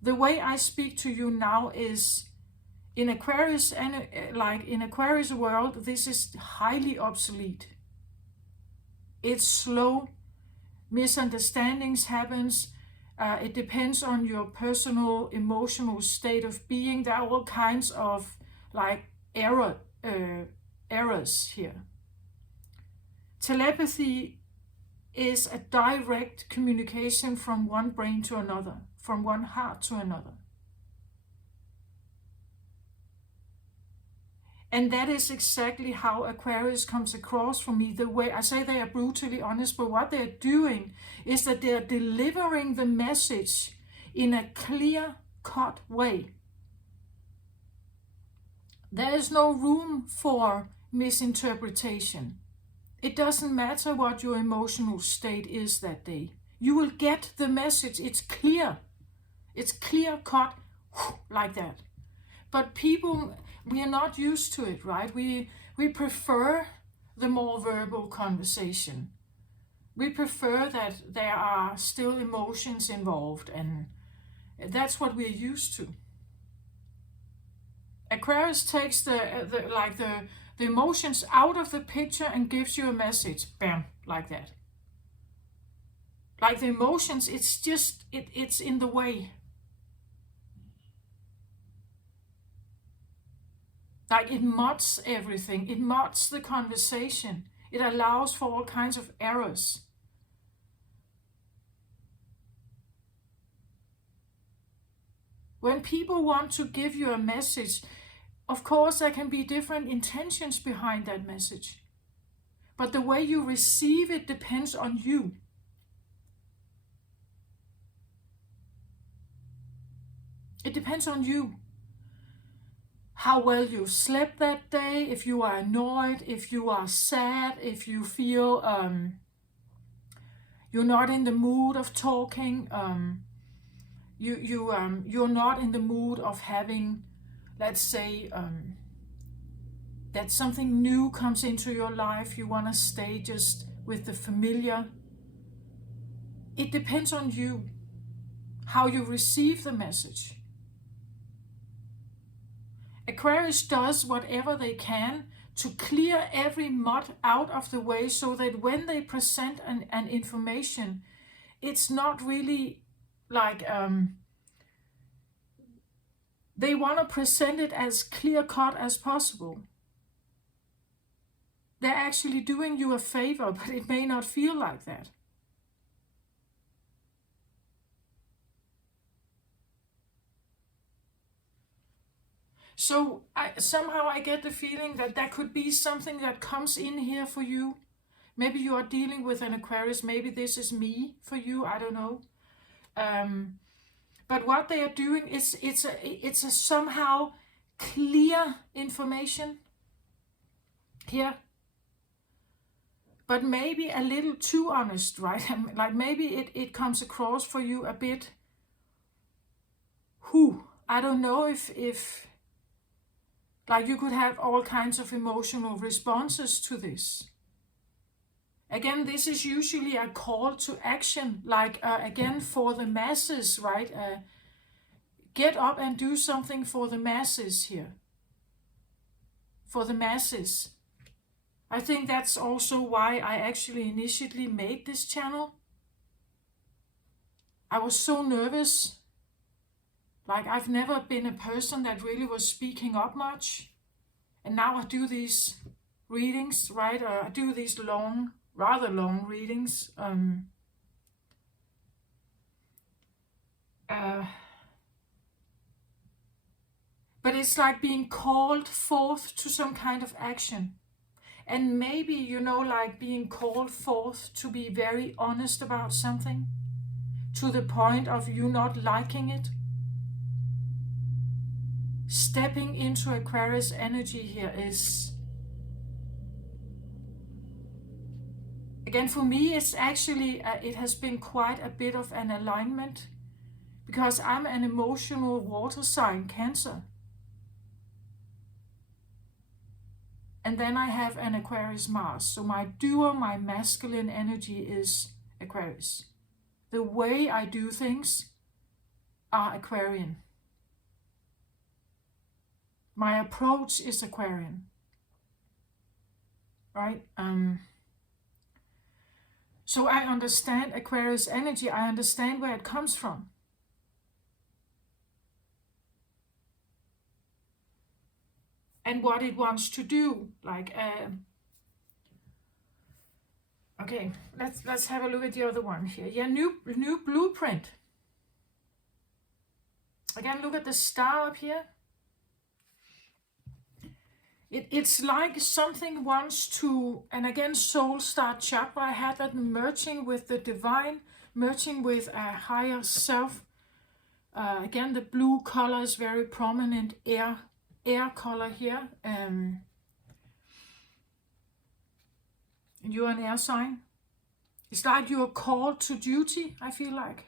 The way I speak to you now is in Aquarius, and like in Aquarius world, this is highly obsolete. It's slow. Misunderstandings happens. It depends on your personal emotional state of being. There are all kinds of like errors here. Telepathy is a direct communication from one brain to another, from one heart to another. And that is exactly how Aquarius comes across for me. The way I say they are brutally honest, but what they're doing is that they're delivering the message in a clear-cut way. There is no room for misinterpretation. It doesn't matter what your emotional state is that day. You will get the message. It's clear. It's clear-cut like that. But people, we are not used to it, right? We prefer the more verbal conversation. We prefer that there are still emotions involved, and that's what we're used to. Aquarius takes the emotions out of the picture and gives you a message, bam, like that. Like the emotions, it's just, it's in the way. Like it muds everything, it muds the conversation. It allows for all kinds of errors. When people want to give you a message, of course there can be different intentions behind that message. But the way you receive it depends on you. It depends on you. How well you slept that day, if you are annoyed, if you are sad, if you feel you're not in the mood of talking, you're not in the mood of having, let's say, that something new comes into your life, you want to stay just with the familiar. It depends on you, how you receive the message. Aquarius does whatever they can to clear every mud out of the way so that when they present an information, it's not really like they want to present it as clear-cut as possible. They're actually doing you a favor, but it may not feel like that. So somehow I get the feeling that there could be something that comes in here for you. Maybe you are dealing with an Aquarius. Maybe this is me for you. I don't know. But what they are doing is it's a somehow clear information here. But maybe a little too honest, right? Like maybe it comes across for you a bit. I don't know if like you could have all kinds of emotional responses to this. Again, this is usually a call to action, like again for the masses, right? Get up and do something for the masses here. For the masses. I think that's also why I actually initially made this channel. I was so nervous. Like I've never been a person that really was speaking up much. And now I do these readings, right? I do these long, rather long readings. But it's like being called forth to some kind of action. And maybe, like being called forth to be very honest about something, to the point of you not liking it. Stepping into Aquarius energy here is, again for me, it's actually, it has been quite a bit of an alignment, because I'm an emotional water sign, Cancer. And then I have an Aquarius Mars. So my doer, my masculine energy is Aquarius. The way I do things are Aquarian. My approach is Aquarian. Right? So I understand Aquarius energy. I understand where it comes from. And what it wants to do. Like, Okay, let's have a look at the other one here. Yeah, new blueprint. Again, look at the star up here. It's like something wants to, and again, soul star chakra. I had that merging with the divine, merging with a higher self. Again, the blue color is very prominent, air color here. You're an air sign. It's like you're called to duty, I feel like.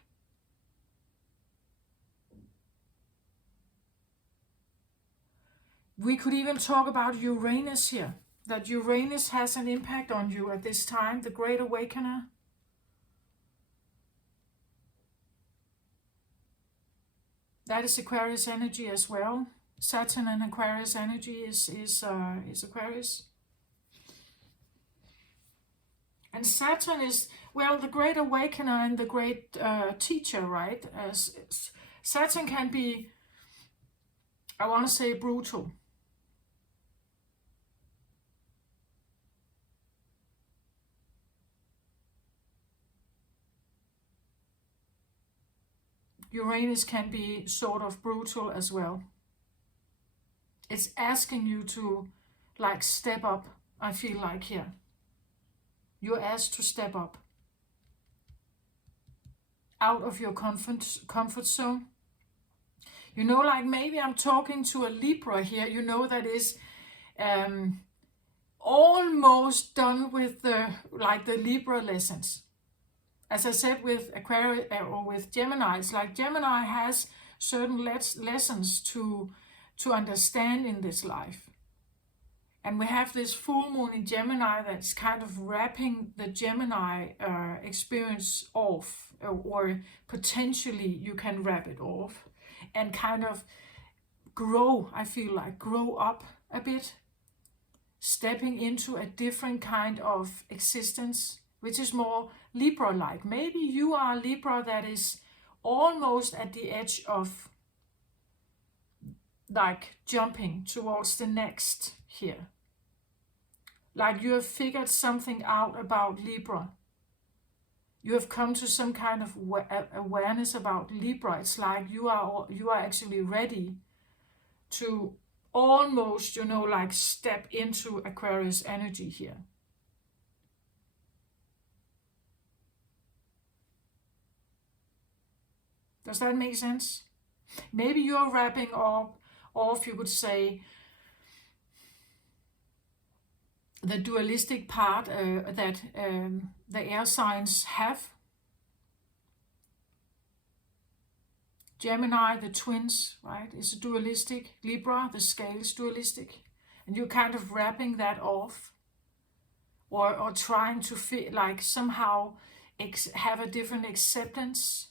We could even talk about Uranus here, that Uranus has an impact on you at this time, the Great Awakener. That is Aquarius energy as well. Saturn and Aquarius energy is Aquarius. And Saturn is, well, the Great Awakener and the Great Teacher, right? Saturn can be, I want to say, brutal. Uranus can be sort of brutal as well. It's asking you to, like, step up, I feel like here. You're asked to step up out of your comfort zone. You know, like maybe I'm talking to a Libra here, you know, that is almost done with the Libra lessons. As I said with Aquarius or with Gemini, it's like Gemini has certain lessons to understand in this life. And we have this full moon in Gemini that's kind of wrapping the Gemini experience off, or potentially you can wrap it off and kind of grow, I feel like, grow up a bit, stepping into a different kind of existence, which is more Libra-like. Maybe you are a Libra that is almost at the edge of like jumping towards the next here. Like you have figured something out about Libra. You have come to some kind of awareness about Libra. It's like you are actually ready to almost, you know, like step into Aquarius energy here. Does that make sense? Maybe you're wrapping up, off, you could say, the dualistic part that the air signs have. Gemini, the twins, right, is dualistic. Libra, the scale is dualistic. And you're kind of wrapping that off, or trying to feel like somehow have a different acceptance.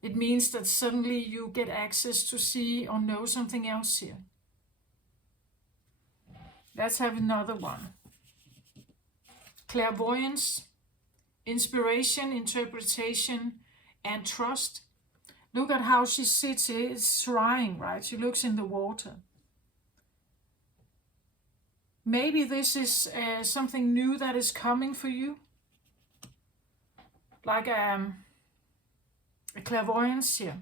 It means that suddenly you get access to see or know something else here. Let's have another one. Clairvoyance, inspiration, interpretation, and trust. Look at how she sits here. It's scrying, right? She looks in the water. Maybe this is something new that is coming for you. Like a clairvoyance here.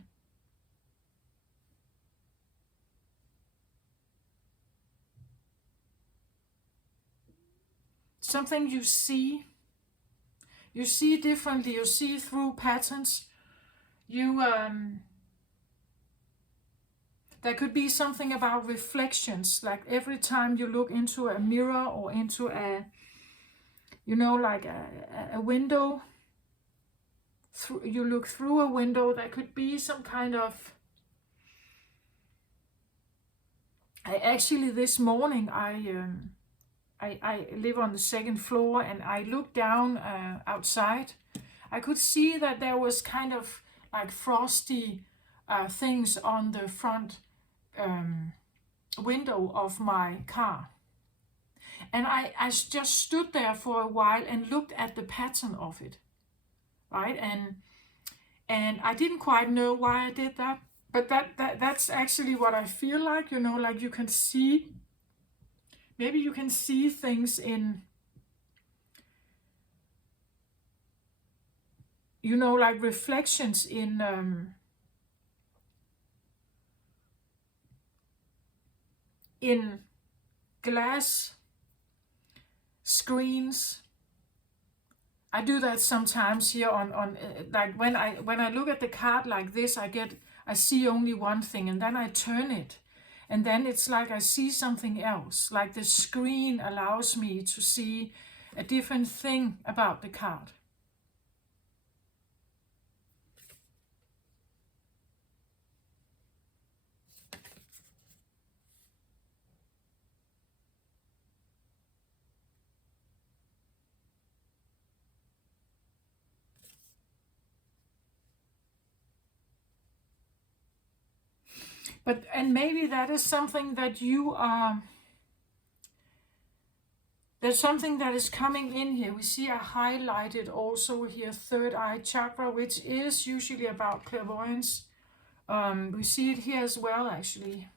Something you see differently, you see through patterns. There could be something about reflections, like every time you look into a mirror or into a, you know, like a window, you look through a window, there could be some kind of, actually this morning I live on the second floor, and I looked down outside. I could see that there was kind of like frosty things on the front window of my car. And I just stood there for a while and looked at the pattern of it, right? And I didn't quite know why I did that, but that's actually what I feel like, you know, like you can see, maybe you can see things in you know, like reflections in glass screens. I do that sometimes here on like when I look at the card like this, I see only one thing, and then I turn it, and then it's like I see something else. Like the screen allows me to see a different thing about the card. And maybe that is something that you are. There's something that is coming in here. We see a highlighted also here, third eye chakra, which is usually about clairvoyance. We see it here as well, actually.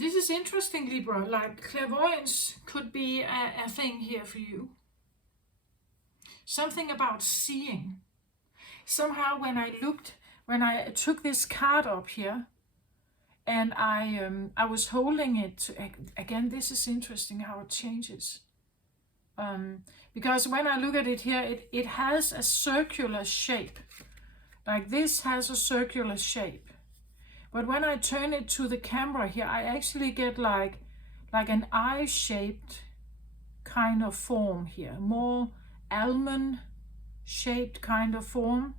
This is interesting, Libra. Like clairvoyance could be a thing here for you. Something about seeing. Somehow when I took this card up here, and I was holding it, again, this is interesting how it changes. Because when I look at it here, it has a circular shape. Like this has a circular shape. But when I turn it to the camera here, I actually get like an eye-shaped kind of form here. More almond-shaped kind of form.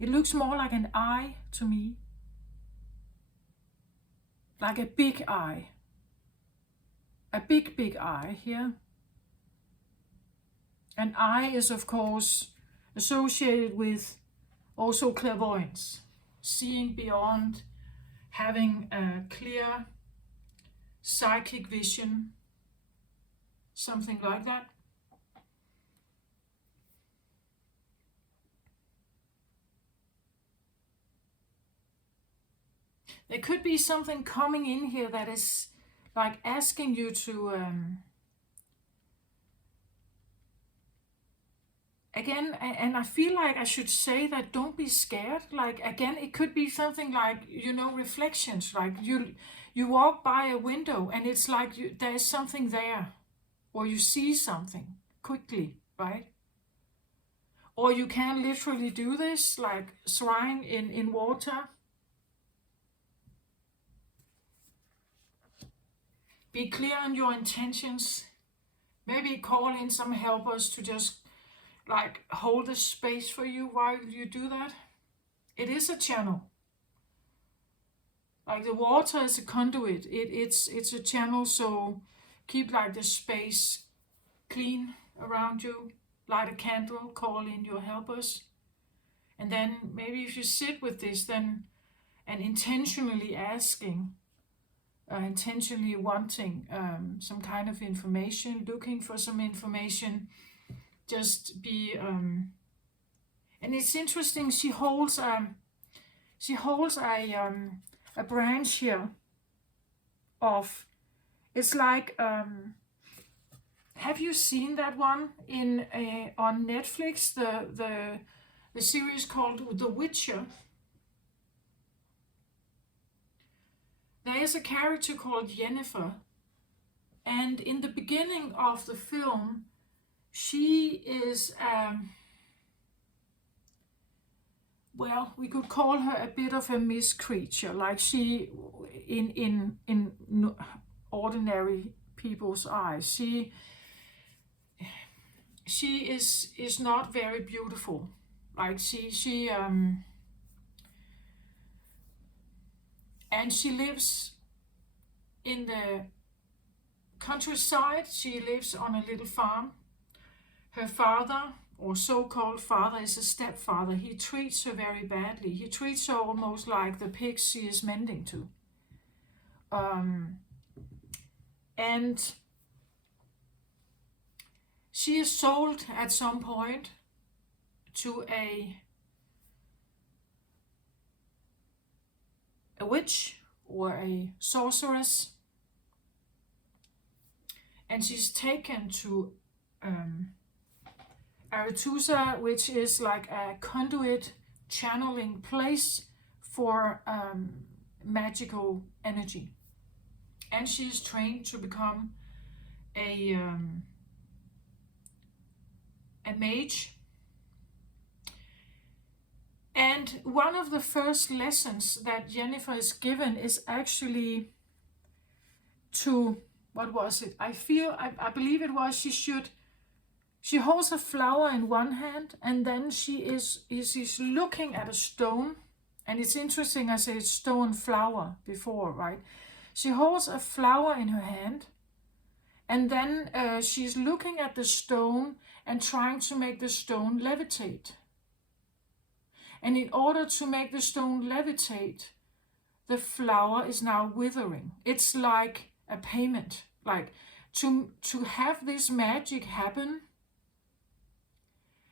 It looks more like an eye to me. Like a big eye. A big eye here. An eye is, of course, associated with also clairvoyance. Seeing beyond, having a clear psychic vision, something like that. There could be something coming in here that is like asking you to, again, and I feel like I should say that don't be scared. Like, again, it could be something like, you know, reflections. Like you walk by a window and it's like there's something there, or you see something quickly, right? Or you can literally do this, like swine in water. Be clear on your intentions. Maybe call in some helpers to just like hold the space for you while you do that. It is a channel. Like the water is a conduit. It's a channel, so keep like the space clean around you. Light a candle, call in your helpers. And then maybe if you sit with this, then and intentionally asking, intentionally wanting some kind of information, looking for some information, just be. And it's interesting. She holds a branch here of. It's like. Have you seen that one in on Netflix? The series called The Witcher. There is a character called Yennefer, and in the beginning of the film, she is, well, we could call her a bit of a mist creature. Like she, in ordinary people's eyes, she is not very beautiful. Like and she lives in the countryside. She lives on a little farm. Her father, or so-called father, is a stepfather. He treats her very badly. He treats her almost like the pigs she is mending to. And she is sold at some point to a a witch or a sorceress, and she's taken to Aretusa, which is like a conduit channeling place for magical energy. And she's trained to become a mage. And one of the first lessons that Jennifer is given is actually to, what was it? I believe it was she holds a flower in one hand, and then she's looking at a stone. And it's interesting, I said stone flower before, right? She holds a flower in her hand, and then she's looking at the stone and trying to make the stone levitate. And in order to make the stone levitate, the flower is now withering. It's like a payment. Like to have this magic happen,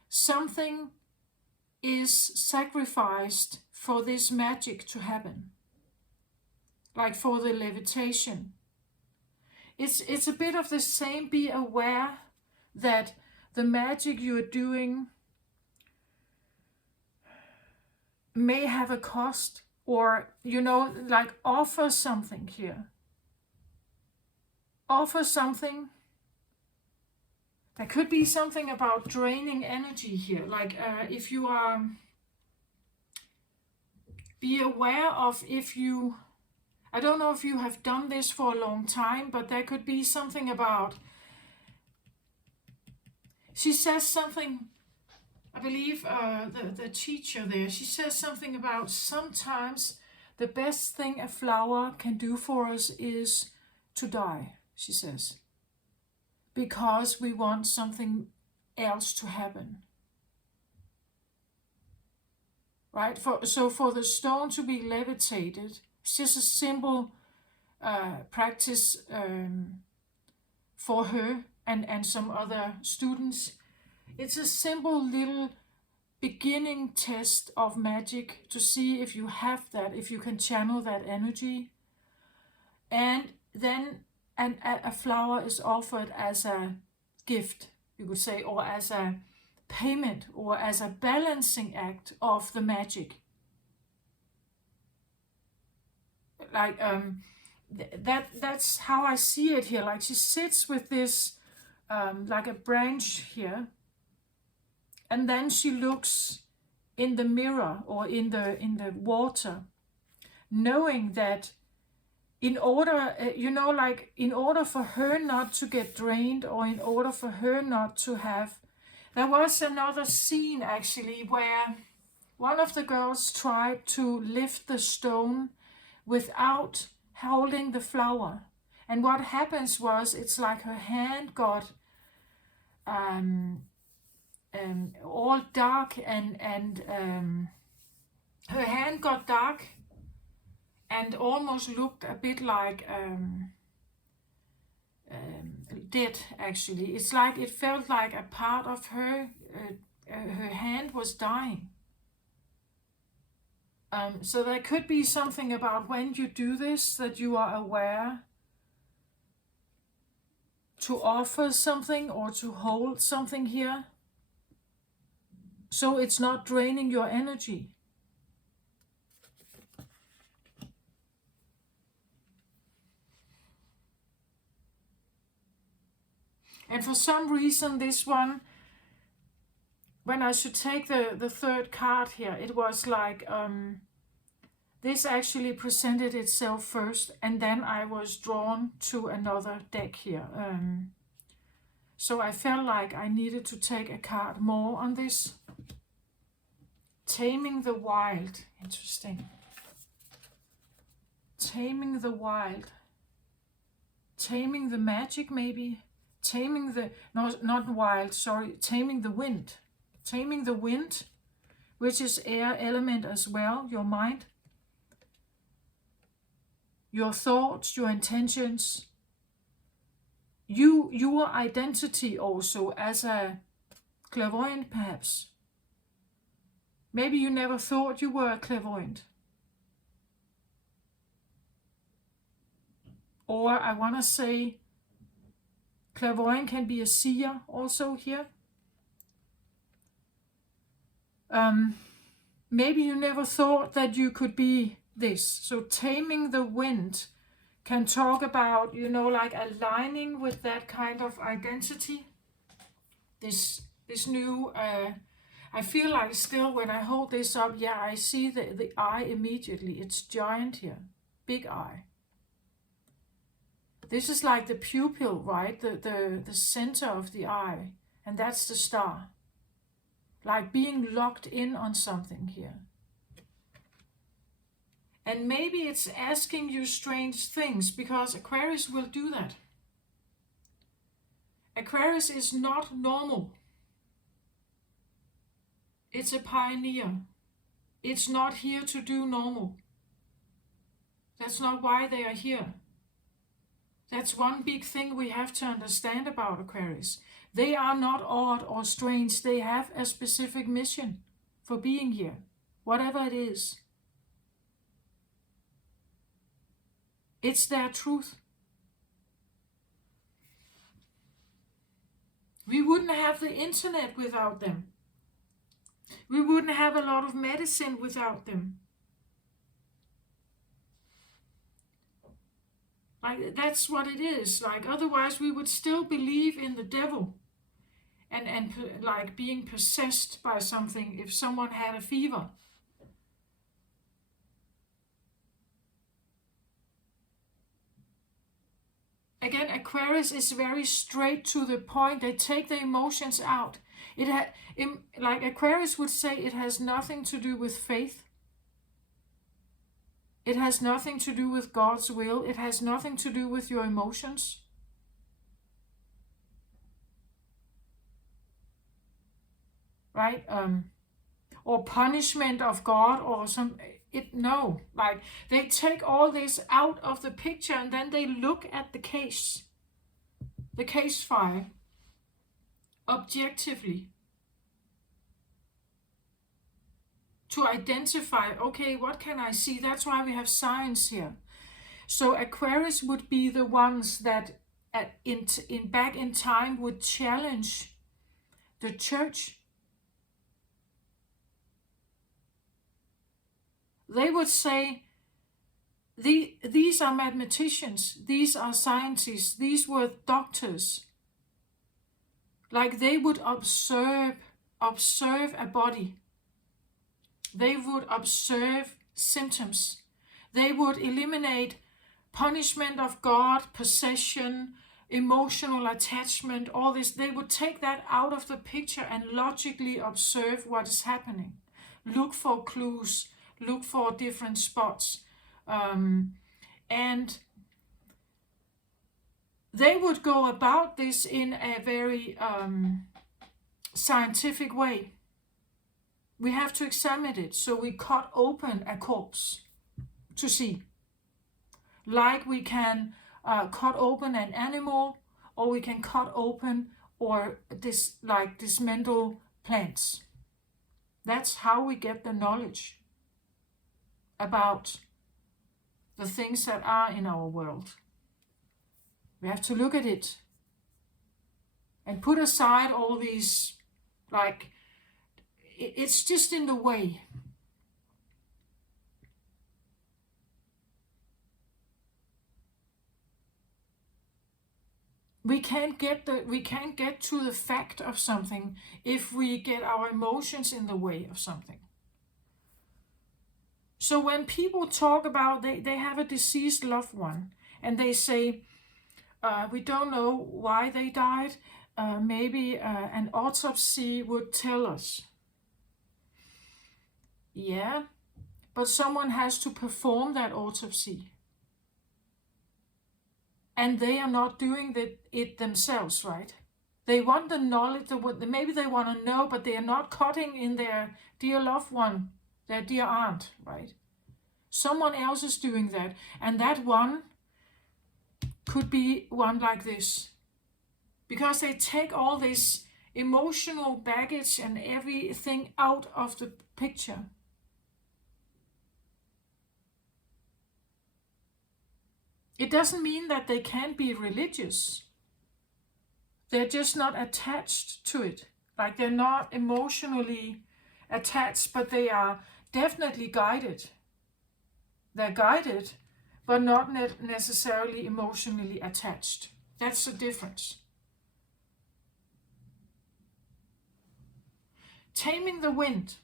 something is sacrificed for this magic to happen. Like for the levitation. It's a bit of the same. Be aware that the magic you're doing may have a cost, or, like offer something here. Offer something. There could be something about draining energy here. Like if you are, be aware of I don't know if you have done this for a long time, but there could be something about, she says something, I believe the teacher there, she says something about sometimes the best thing a flower can do for us is to die, she says. Because we want something else to happen. Right? So for the stone to be levitated, it's just a simple practice for her and some other students. It's a simple little beginning test of magic to see if you have that, if you can channel that energy. And then a flower is offered as a gift, you could say, or as a payment, or as a balancing act of the magic. Like that's how I see it here. Like she sits with this like a branch here, and then she looks in the mirror or in the water, knowing that in order, in order for her not to get drained, or in order for her not to have, there was another scene actually where one of the girls tried to lift the stone without holding the flower. And what happens was, it's like her hand got all dark, and her hand got dark and almost looked a bit like dead, actually. It's like, it felt like a part of her, her hand was dying. So there could be something about when you do this, that you are aware to offer something or to hold something here, so it's not draining your energy. And for some reason, this one, when I should take the third card here, it was like this actually presented itself first, and then I was drawn to another deck here. So I felt like I needed to take a card more on this. Taming the wild. Interesting. Taming the wild. Taming the magic, maybe. Taming the, no, not wild, sorry, taming the wind. Taming the wind, which is air element as well, your mind. Your thoughts, your intentions. Your identity also as a clairvoyant, perhaps. Maybe you never thought you were a clairvoyant. or I want to say clairvoyant can be a seer also here. Maybe you never thought that you could be this. So taming the wind can talk about, like aligning with that kind of identity. This new, I feel like still when I hold this up, I see the eye immediately. It's giant here, big eye. This is like the pupil, right? The center of the eye, and that's the star. Like being locked in on something here. And maybe it's asking you strange things, because Aquarius will do that. Aquarius is not normal. It's a pioneer. It's not here to do normal. That's not why they are here. That's one big thing we have to understand about Aquarius. They are not odd or strange. They have a specific mission for being here, whatever it is. It's their truth. We wouldn't have the internet without them. We wouldn't have a lot of medicine without them. Like, that's what it is. Like, otherwise we would still believe in the devil and like being possessed by something if someone had a fever. Again, Aquarius is very straight to the point. They take the emotions out. Like Aquarius would say, it has nothing to do with faith. It has nothing to do with God's will. It has nothing to do with your emotions. Right? Or punishment of God or no. Like, they take all this out of the picture and then they look at the case file, objectively. To identify, okay, what can I see? That's why we have science here. So Aquarius would be the ones that back in time would challenge the church. They would say, these are mathematicians, these are scientists, these were doctors. Like, they would observe a body. They would observe symptoms. They would eliminate punishment of God, possession, emotional attachment, all this. They would take that out of the picture and logically observe what is happening. Look for clues, look for different spots. And they would go about this in a very scientific way. We have to examine it. So we cut open a corpse to see. Like we can cut open an animal, or we can cut open or dismantle plants. That's how we get the knowledge about the things that are in our world. We have to look at it and put aside all these, like, it's just in the way. We can't get to the fact of something if we get our emotions in the way of something. So when people talk about they have a deceased loved one and they say, we don't know why they died, maybe an autopsy would tell us. Yeah, but someone has to perform that autopsy. And they are not doing it themselves, right? They want the knowledge, maybe they want to know, but they are not cutting in their dear loved one, their dear aunt, right? Someone else is doing that. And that one could be one like this. Because they take all this emotional baggage and everything out of the picture. It doesn't mean that they can't be religious. They're just not attached to it. Like they're not emotionally attached, but they are definitely guided. They're guided, but not necessarily emotionally attached. That's the difference. Taming the wind.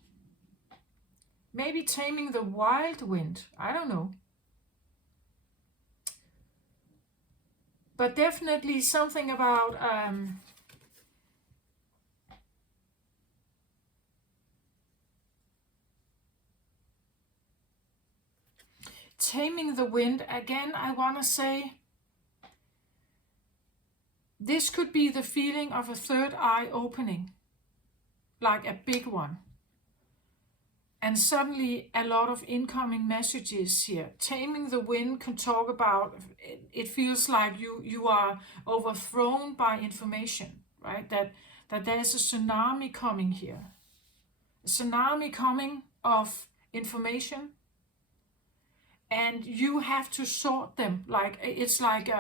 Maybe taming the wild wind. I don't know. But definitely something about taming the wind. Again, I want to say this could be the feeling of a third eye opening, like a big one. And suddenly a lot of incoming messages here. Taming the wind can talk about, it feels like you are overthrown by information, right? That there's a tsunami coming here. A tsunami coming of information. And you have to sort them. Like it's like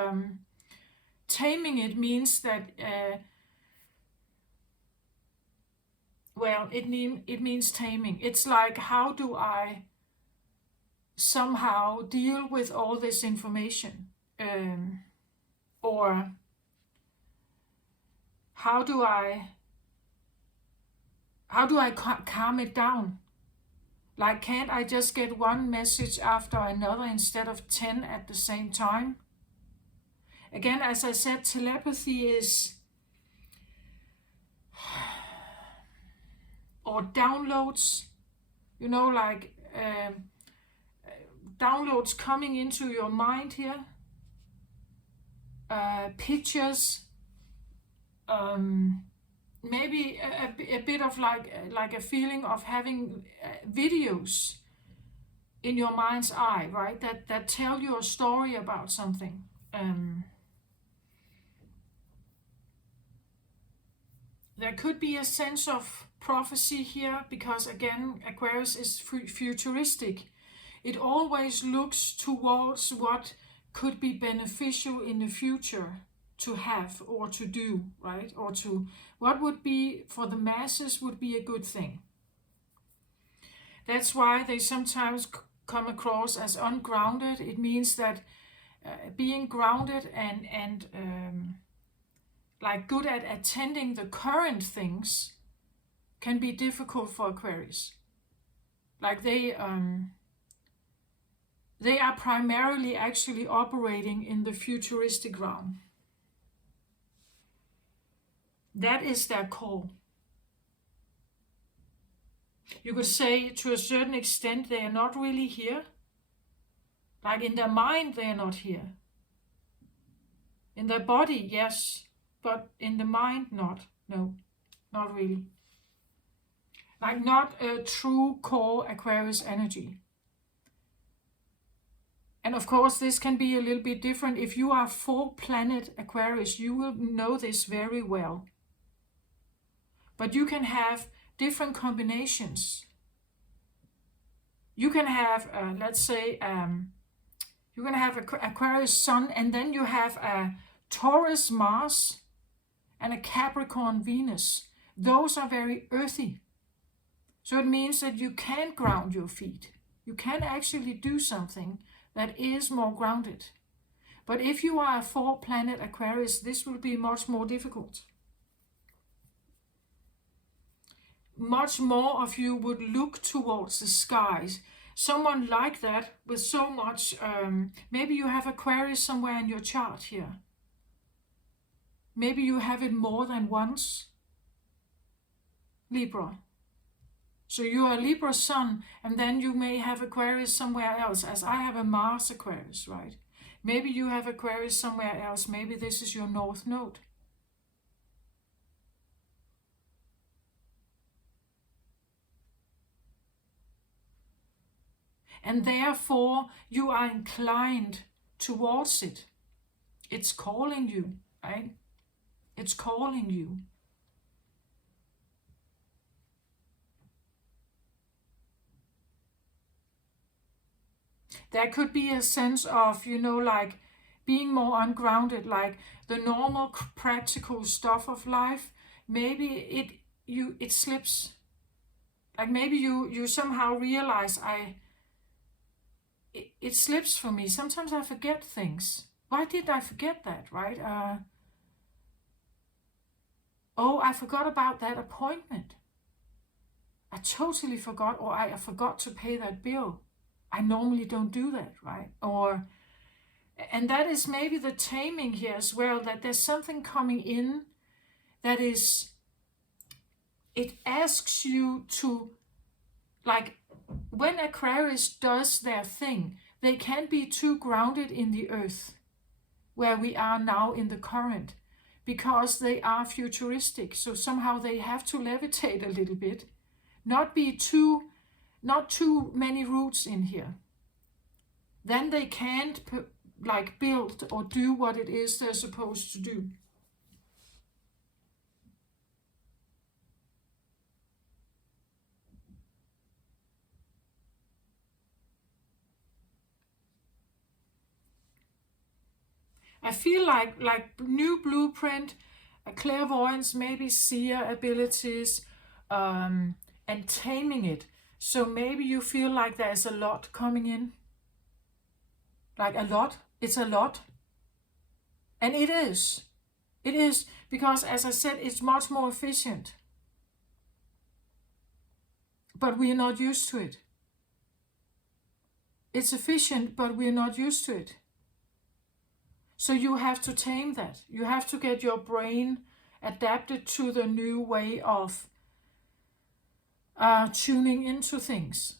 taming it means that well, it means taming. It's like, how do I somehow deal with all this information? Or how do I calm it down? Like, can't I just get one message after another instead of 10 at the same time? Again, as I said, telepathy is, or downloads, you know, like downloads coming into your mind here, pictures, maybe a bit of like a feeling of having videos in your mind's eye, right? That tell you a story about something. There could be a sense of prophecy here because, again, Aquarius is futuristic. It always looks towards what could be beneficial in the future to have or to do, right? Or to what would be for the masses would be a good thing. That's why they sometimes come across as ungrounded. It means that being grounded and like good at attending the current things can be difficult for Aquarius. Like they are primarily actually operating in the futuristic realm. That is their core. You could say, to a certain extent, they are not really here. Like in their mind, they are not here. In their body, yes, but in the mind, not. No, not really. Like not a true core Aquarius energy. And of course, this can be a little bit different. If you are 4-planet Aquarius, you will know this very well. But you can have different combinations. You can have, let's say, you can have Aquarius Sun, and then you have a Taurus Mars and a Capricorn Venus. Those are very earthy. So it means that you can ground your feet. You can actually do something that is more grounded. But if you are a 4-planet Aquarius, this will be much more difficult. Much more of you would look towards the skies. Someone like that with so much, maybe you have Aquarius somewhere in your chart here. Maybe you have it more than once. Libra. So you are Libra Sun, and then you may have Aquarius somewhere else, as I have a Mars Aquarius, right? Maybe you have Aquarius somewhere else. Maybe this is your North Node. And therefore, you are inclined towards it. It's calling you, right? It's calling you. There could be a sense of, like being more ungrounded, like the normal practical stuff of life, maybe it slips. Like maybe you somehow realize it slips for me. Sometimes I forget things. Why did I forget that, right? Oh, I forgot about that appointment. I totally forgot, or I forgot to pay that bill. I normally don't do that, right? And that is maybe the taming here as well, that there's something coming in that is, it asks you to, like, when Aquarius does their thing, they can't be too grounded in the earth, where we are now in the current, because they are futuristic. So somehow they have to levitate a little bit, not too many roots in here. Then they can't build or do what it is they're supposed to do. I feel like new blueprint, a clairvoyance, maybe seer abilities, and taming it. So maybe you feel like there's a lot coming in. Like a lot. It's a lot. And it is. It is, because as I said, it's much more efficient. But we are not used to it. It's efficient, but we're not used to it. So you have to tame that. You have to get your brain adapted to the new way of tuning into things.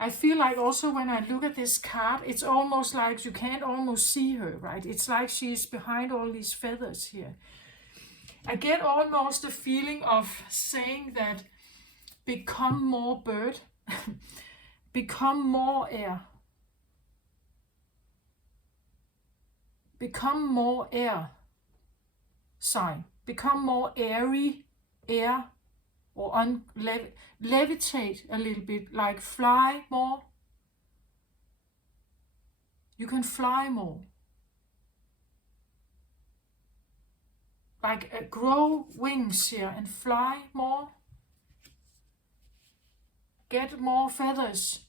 I feel like also when I look at this card, it's almost like you can't almost see her, right? It's like she's behind all these feathers here. I get almost a feeling of saying that become more bird, become more air. Become more air sign. Become more airy, air, or levitate a little bit, like fly more. You can fly more. Like grow wings here and fly more. Get more feathers.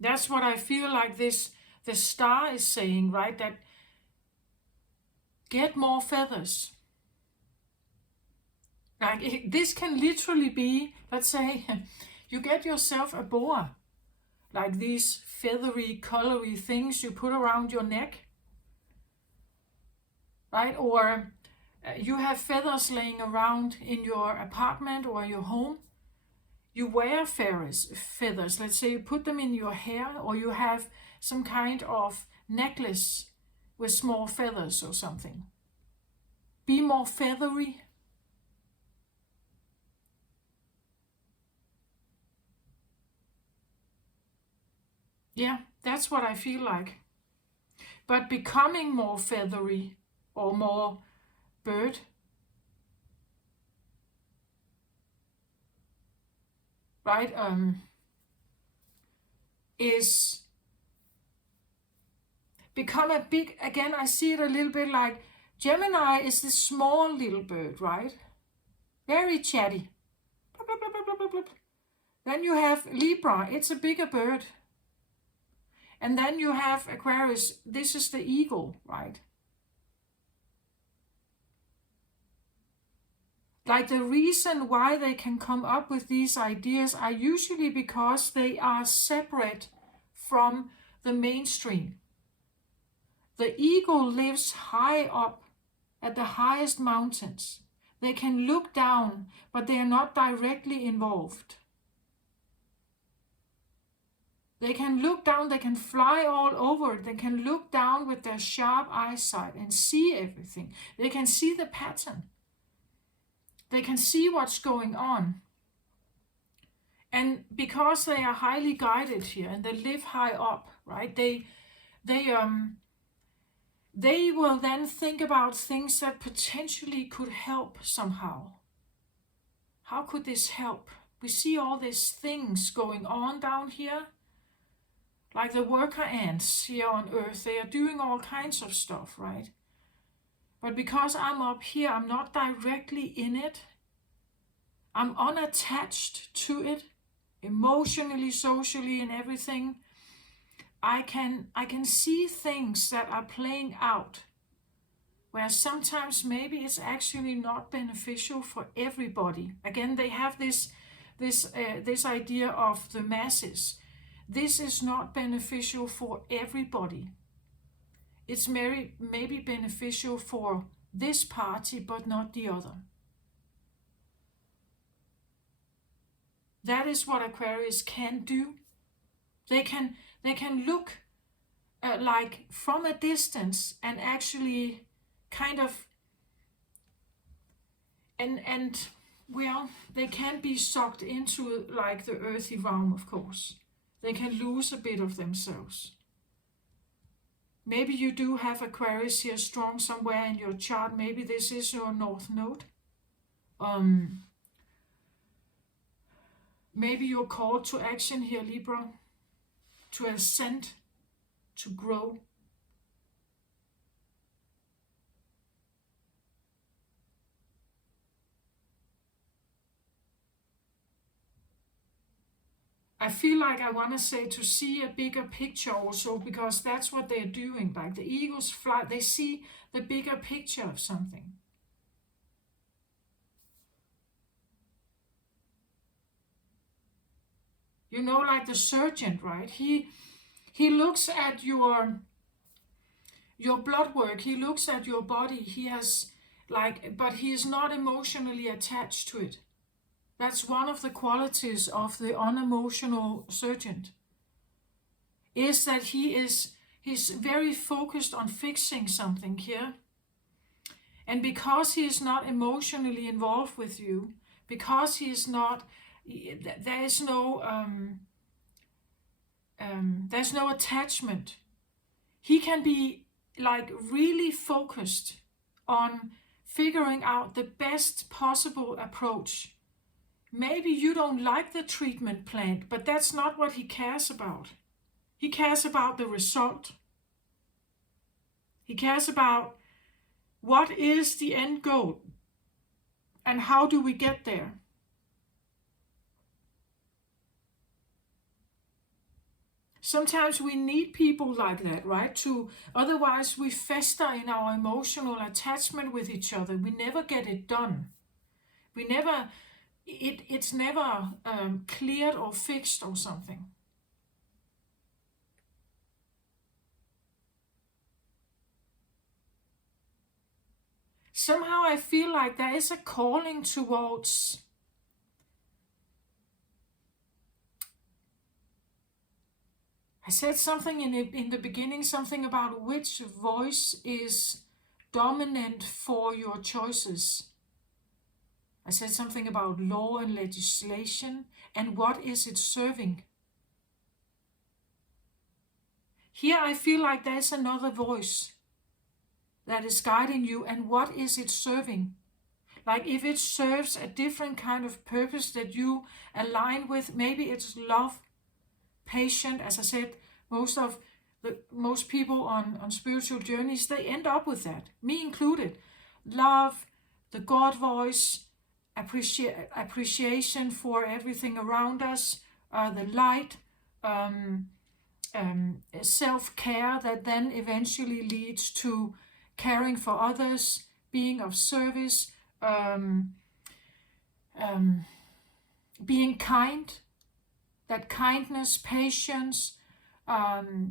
That's what I feel like the star is saying, right? That get more feathers. Like this can literally be, let's say, you get yourself a boa, like these feathery, colory things you put around your neck, right? Or you have feathers laying around in your apartment or your home. You wear feathers. Let's say you put them in your hair, or you have some kind of necklace with small feathers or something. Be more feathery. Yeah, that's what I feel like. But becoming more feathery or more bird, right, is become a big, again, I see it a little bit like Gemini is this small little bird, right? Very chatty. Blah, blah, blah, blah, blah, blah. Then you have Libra, it's a bigger bird. And then you have Aquarius, this is the eagle, right? Like the reason why they can come up with these ideas are usually because they are separate from the mainstream. The eagle lives high up at the highest mountains. They can look down, but they are not directly involved. They can look down, they can fly all over, they can look down with their sharp eyesight and see everything. They can see the pattern. They can see what's going on. And because they are highly guided here and they live high up, right? They they will then think about things that potentially could help somehow. How could this help? We see all these things going on down here, like the worker ants here on Earth. They are doing all kinds of stuff, right? But because I'm up here, I'm not directly in it. I'm unattached to it, emotionally, socially, and everything. I can see things that are playing out, where sometimes maybe it's actually not beneficial for everybody. Again, they have this idea of the masses. This is not beneficial for everybody. It's maybe beneficial for this party, but not the other. That is what Aquarius can do. They can look like from a distance and actually kind of and well, they can be sucked into like the earthy realm, of course. They can lose a bit of themselves. Maybe you do have Aquarius here strong somewhere in your chart. Maybe this is your North Node. Maybe you're called to action here, Libra, to ascend, to grow. I feel like I want to say to see a bigger picture also, because that's what they're doing. Like the eagles fly, they see the bigger picture of something. You know, like the surgeon, right? He looks at your blood work. He looks at your body. He has but he is not emotionally attached to it. That's one of the qualities of the unemotional surgeon, is that he's very focused on fixing something here. And because he is not emotionally involved with you, because he is not, there's no attachment. He can be like really focused on figuring out the best possible approach. Maybe you don't like the treatment plan, but that's not what he cares about. He cares about the result. He cares about what is the end goal and how do we get there. Sometimes we need people like that, right? Otherwise we fester in our emotional attachment with each other. We never get it done. It's never cleared or fixed or something. Somehow I feel like there is a calling towards I said something in the beginning, something about which voice is dominant for your choices. I said something about law and legislation and what is it serving. Here I feel like there's another voice that is guiding you, and what is it serving? Like if it serves a different kind of purpose that you align with, maybe it's love, patient. As I said, most people on spiritual journeys, they end up with that, me included. Love, the God voice, appreciation for everything around us, the light, self-care that then eventually leads to caring for others, being of service, being kind. That kindness, patience,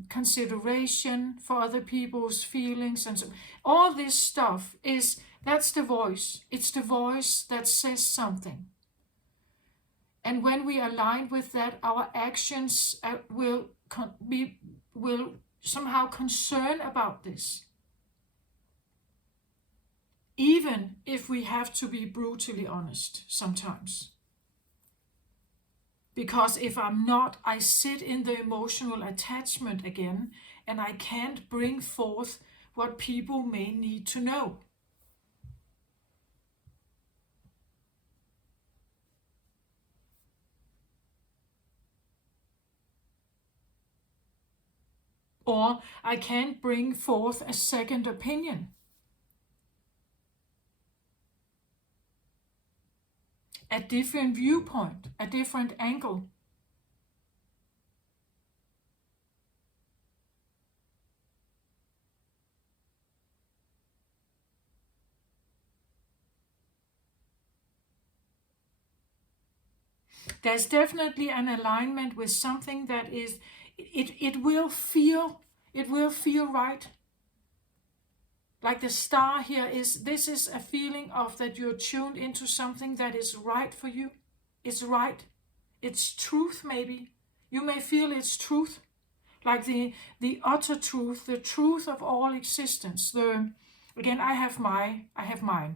consideration for other people's feelings, and so all this stuff that's the voice. It's the voice that says something. And when we align with that, our actions will somehow concern about this. Even if we have to be brutally honest sometimes. Because if I'm not, I sit in the emotional attachment again, and I can't bring forth what people may need to know. Or I can't bring forth a second opinion, a different viewpoint, a different angle. There's definitely an alignment with something that is, it will feel right. Like the star here this is a feeling of that you're tuned into something that is right for you. It's right. It's truth maybe. You may feel it's truth. Like the utter truth, the truth of all existence. Again, I have mine.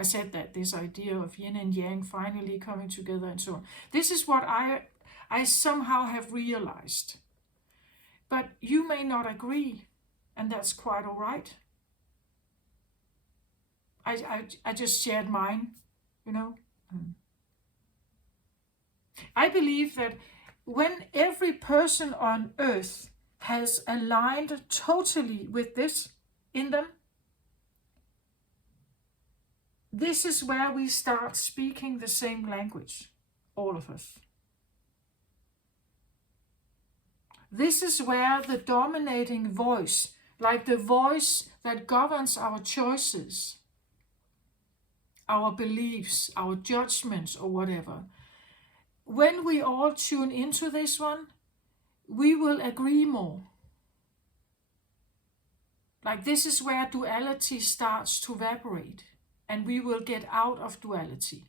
I said that this idea of yin and yang finally coming together and so on. This is what I somehow have realized. But you may not agree, and that's quite all right. I just shared mine, you know. I believe that when every person on earth has aligned totally with this in them, this is where we start speaking the same language, all of us. This is where the dominating voice, like the voice that governs our choices, our beliefs, our judgments, or whatever, when we all tune into this one, we will agree more. Like this is where duality starts to evaporate, and we will get out of duality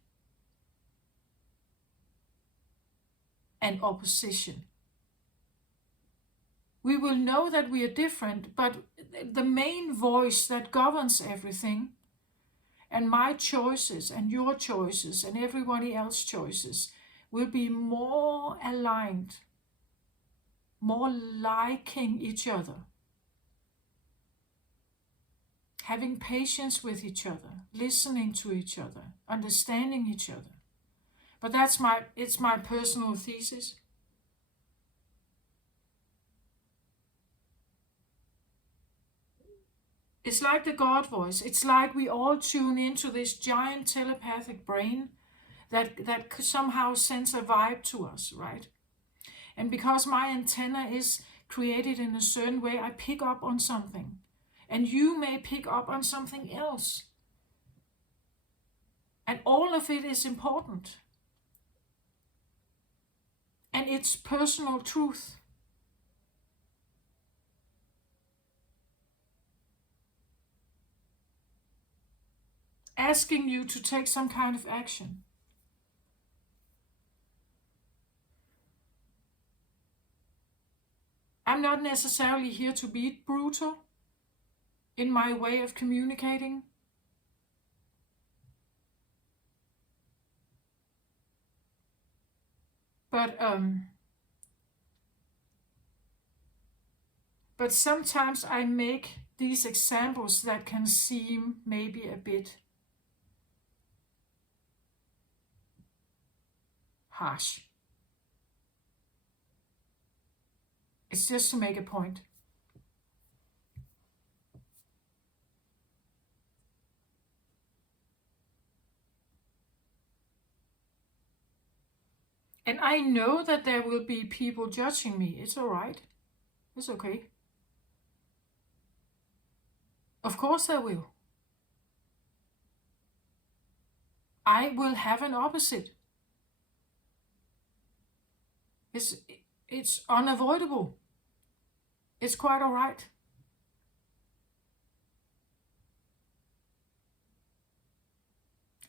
and opposition. We will know that we are different, but the main voice that governs everything, and my choices and your choices and everybody else's choices, will be more aligned, more liking each other, having patience with each other, listening to each other, understanding each other. But it's my personal thesis. It's like the God voice. It's like we all tune into this giant telepathic brain that somehow sends a vibe to us, right? And because my antenna is created in a certain way, I pick up on something. And you may pick up on something else. And all of it is important. And it's personal truth. Asking you to take some kind of action. I'm not necessarily here to be brutal in my way of communicating. But sometimes I make these examples that can seem maybe a bit harsh. It's just to make a point. And I know that there will be people judging me. It's all right. It's okay. Of course there will. I will have an opposite. It's unavoidable. It's quite all right.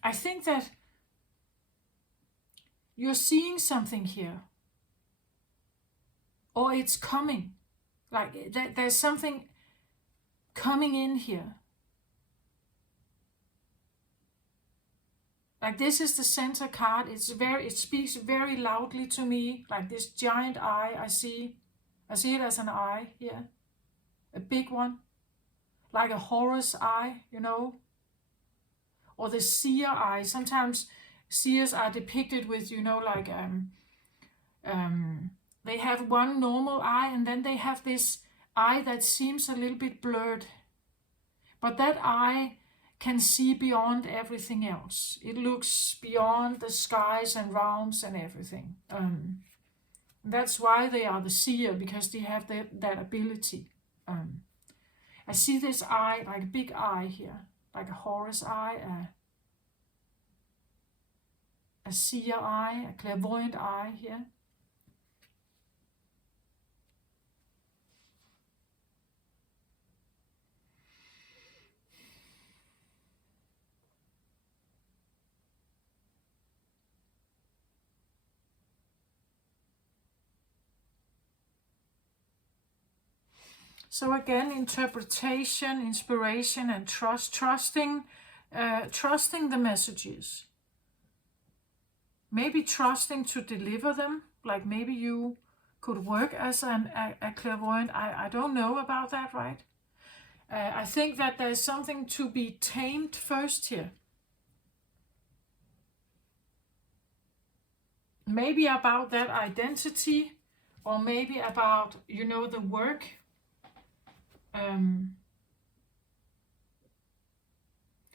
I think that you're seeing something here, or it's coming. Like there's something coming in here. Like this is the center card. It speaks very loudly to me. Like this giant eye I see it as an eye here, a big one, like a Horus eye, you know, or the seer eye. Sometimes seers are depicted with, you know, like they have one normal eye and then they have this eye that seems a little bit blurred, but that eye can see beyond everything else. It looks beyond the skies and realms and everything. That's why they are the seer, because they have that ability. I see this eye, like a big eye here, like a Horus eye, a seer eye, a clairvoyant eye here. So again, interpretation, inspiration, and trusting the messages. Maybe trusting to deliver them. Like maybe you could work as a clairvoyant. I don't know about that, right? I think that there's something to be tamed first here. Maybe about that identity, or maybe about, you know, the work.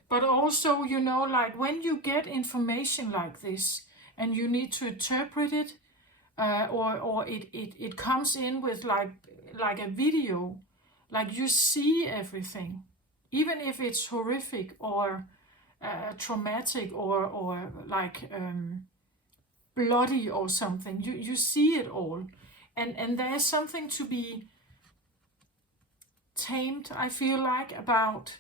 But also, you know, like when you get information like this and you need to interpret it, or it comes in with like a video, like you see everything, even if it's horrific or traumatic or like bloody or something, you see it all, and there's something to be tamed, I feel like, about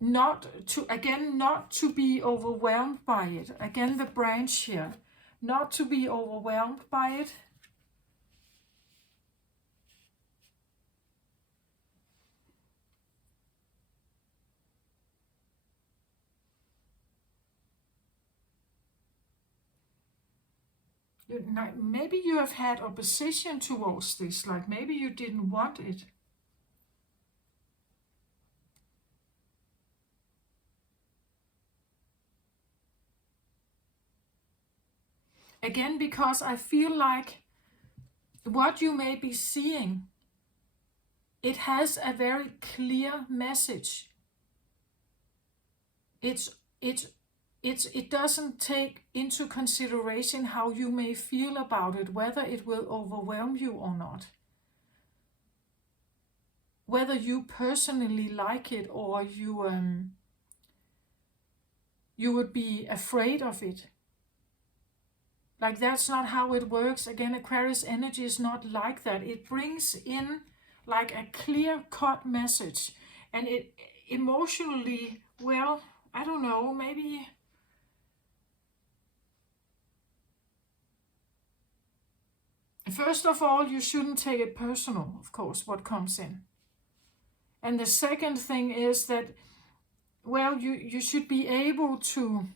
not to be overwhelmed by it. Again, the branch here, not to be overwhelmed by it. Maybe you have had opposition towards this, like maybe you didn't want it. Again, because I feel like what you may be seeing, it has a very clear message. It doesn't take into consideration how you may feel about it, whether it will overwhelm you or not, whether you personally like it or you would be afraid of it. Like that's not how it works. Again, Aquarius energy is not like that. It brings in like a clear-cut message, and it emotionally, well, I don't know, maybe first of all, you shouldn't take it personal, of course, what comes in. And the second thing is that, well, you should be able to,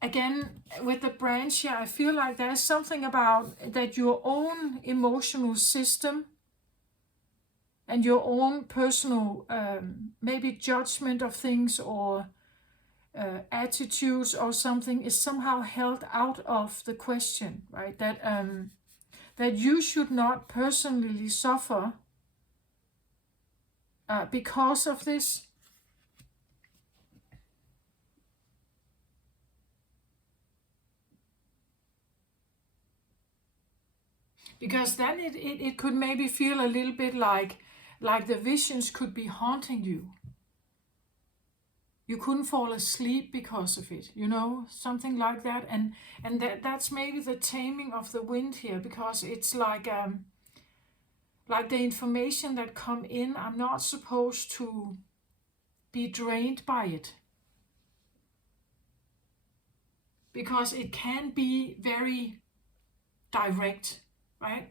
again, with the branch here, I feel like there's something about that your own emotional system and your own personal, maybe judgment of things or attitudes or something is somehow held out of the question, right? That you should not personally suffer because of this. Because then it could maybe feel a little bit like the visions could be haunting you. You couldn't fall asleep because of it, you know, something like that. And that's maybe the taming of the wind here, because it's like the information that come in, I'm not supposed to be drained by it. Because it can be very direct, right?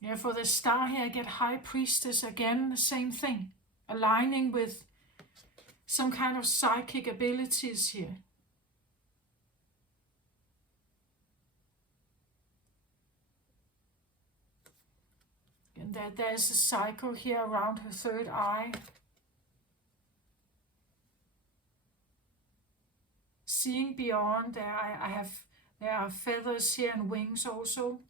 Yeah, for the star here, I get High Priestess again, the same thing. Aligning with some kind of psychic abilities here. And that there's a cycle here around her third eye. Seeing beyond, there are feathers here and wings also.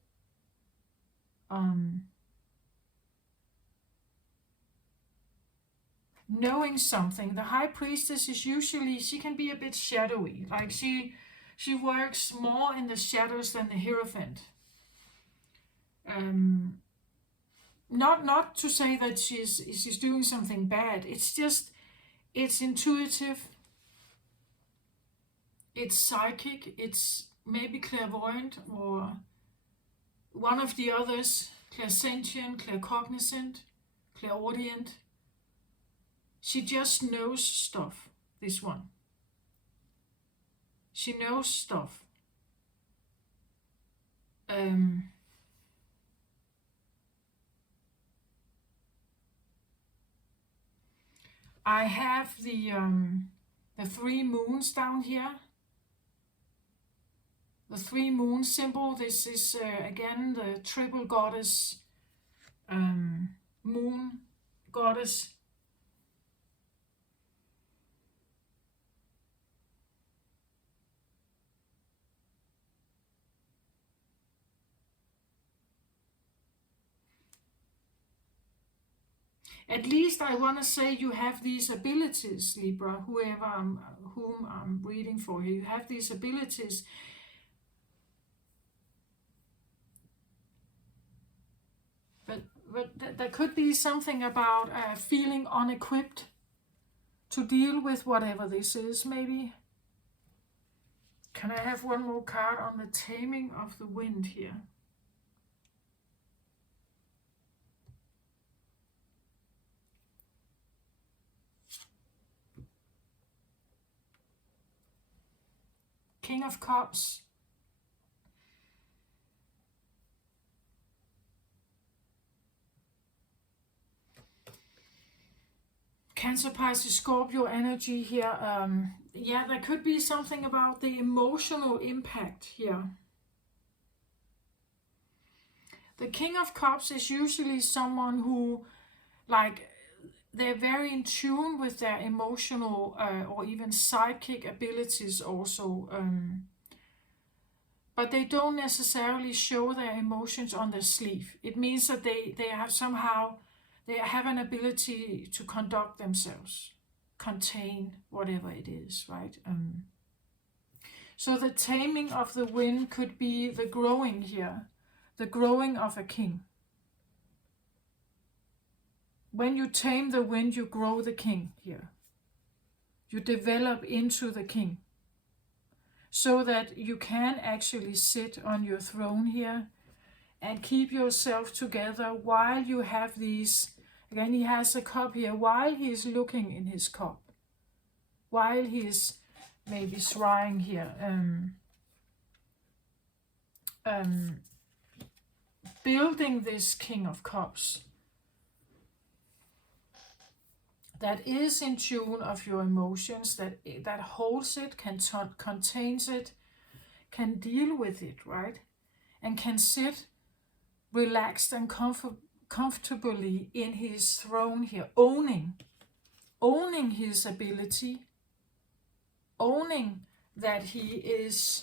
Knowing something. The High Priestess is usually, she can be a bit shadowy. Like she works more in the shadows than the Hierophant. Not to say that she's doing something bad. It's just, it's intuitive. It's psychic. It's maybe clairvoyant or one of the others. Clairsentient, claircognizant, clairaudient. She just knows stuff, this one. She knows stuff. I have the 3 moons down here. The 3 moon symbol. This is again the triple goddess, moon goddess. At least I want to say you have these abilities, Libra, whom I'm reading for here. You have these abilities. But there could be something about feeling unequipped to deal with whatever this is, maybe. Can I have one more card on the taming of the wind here? King of Cups. Cancer, Pisces, Scorpio energy here. Yeah, there could be something about the emotional impact here. The King of Cups is usually someone who, like, they're very in tune with their emotional or even psychic abilities also. But they don't necessarily show their emotions on their sleeve. It means that they have an ability to conduct themselves, contain whatever it is, right? So the taming of the wind could be the growing here, the growing of a king. When you tame the wind, you grow the king here. You develop into the king, so that you can actually sit on your throne here and keep yourself together while you have these. Again, he has a cup here, while he is looking in his cup, while he is maybe scrying here, building this King of Cups that is in tune of your emotions, that holds it, contains it, can deal with it, right? And can sit relaxed and comfortably in his throne here, owning his ability, owning that he is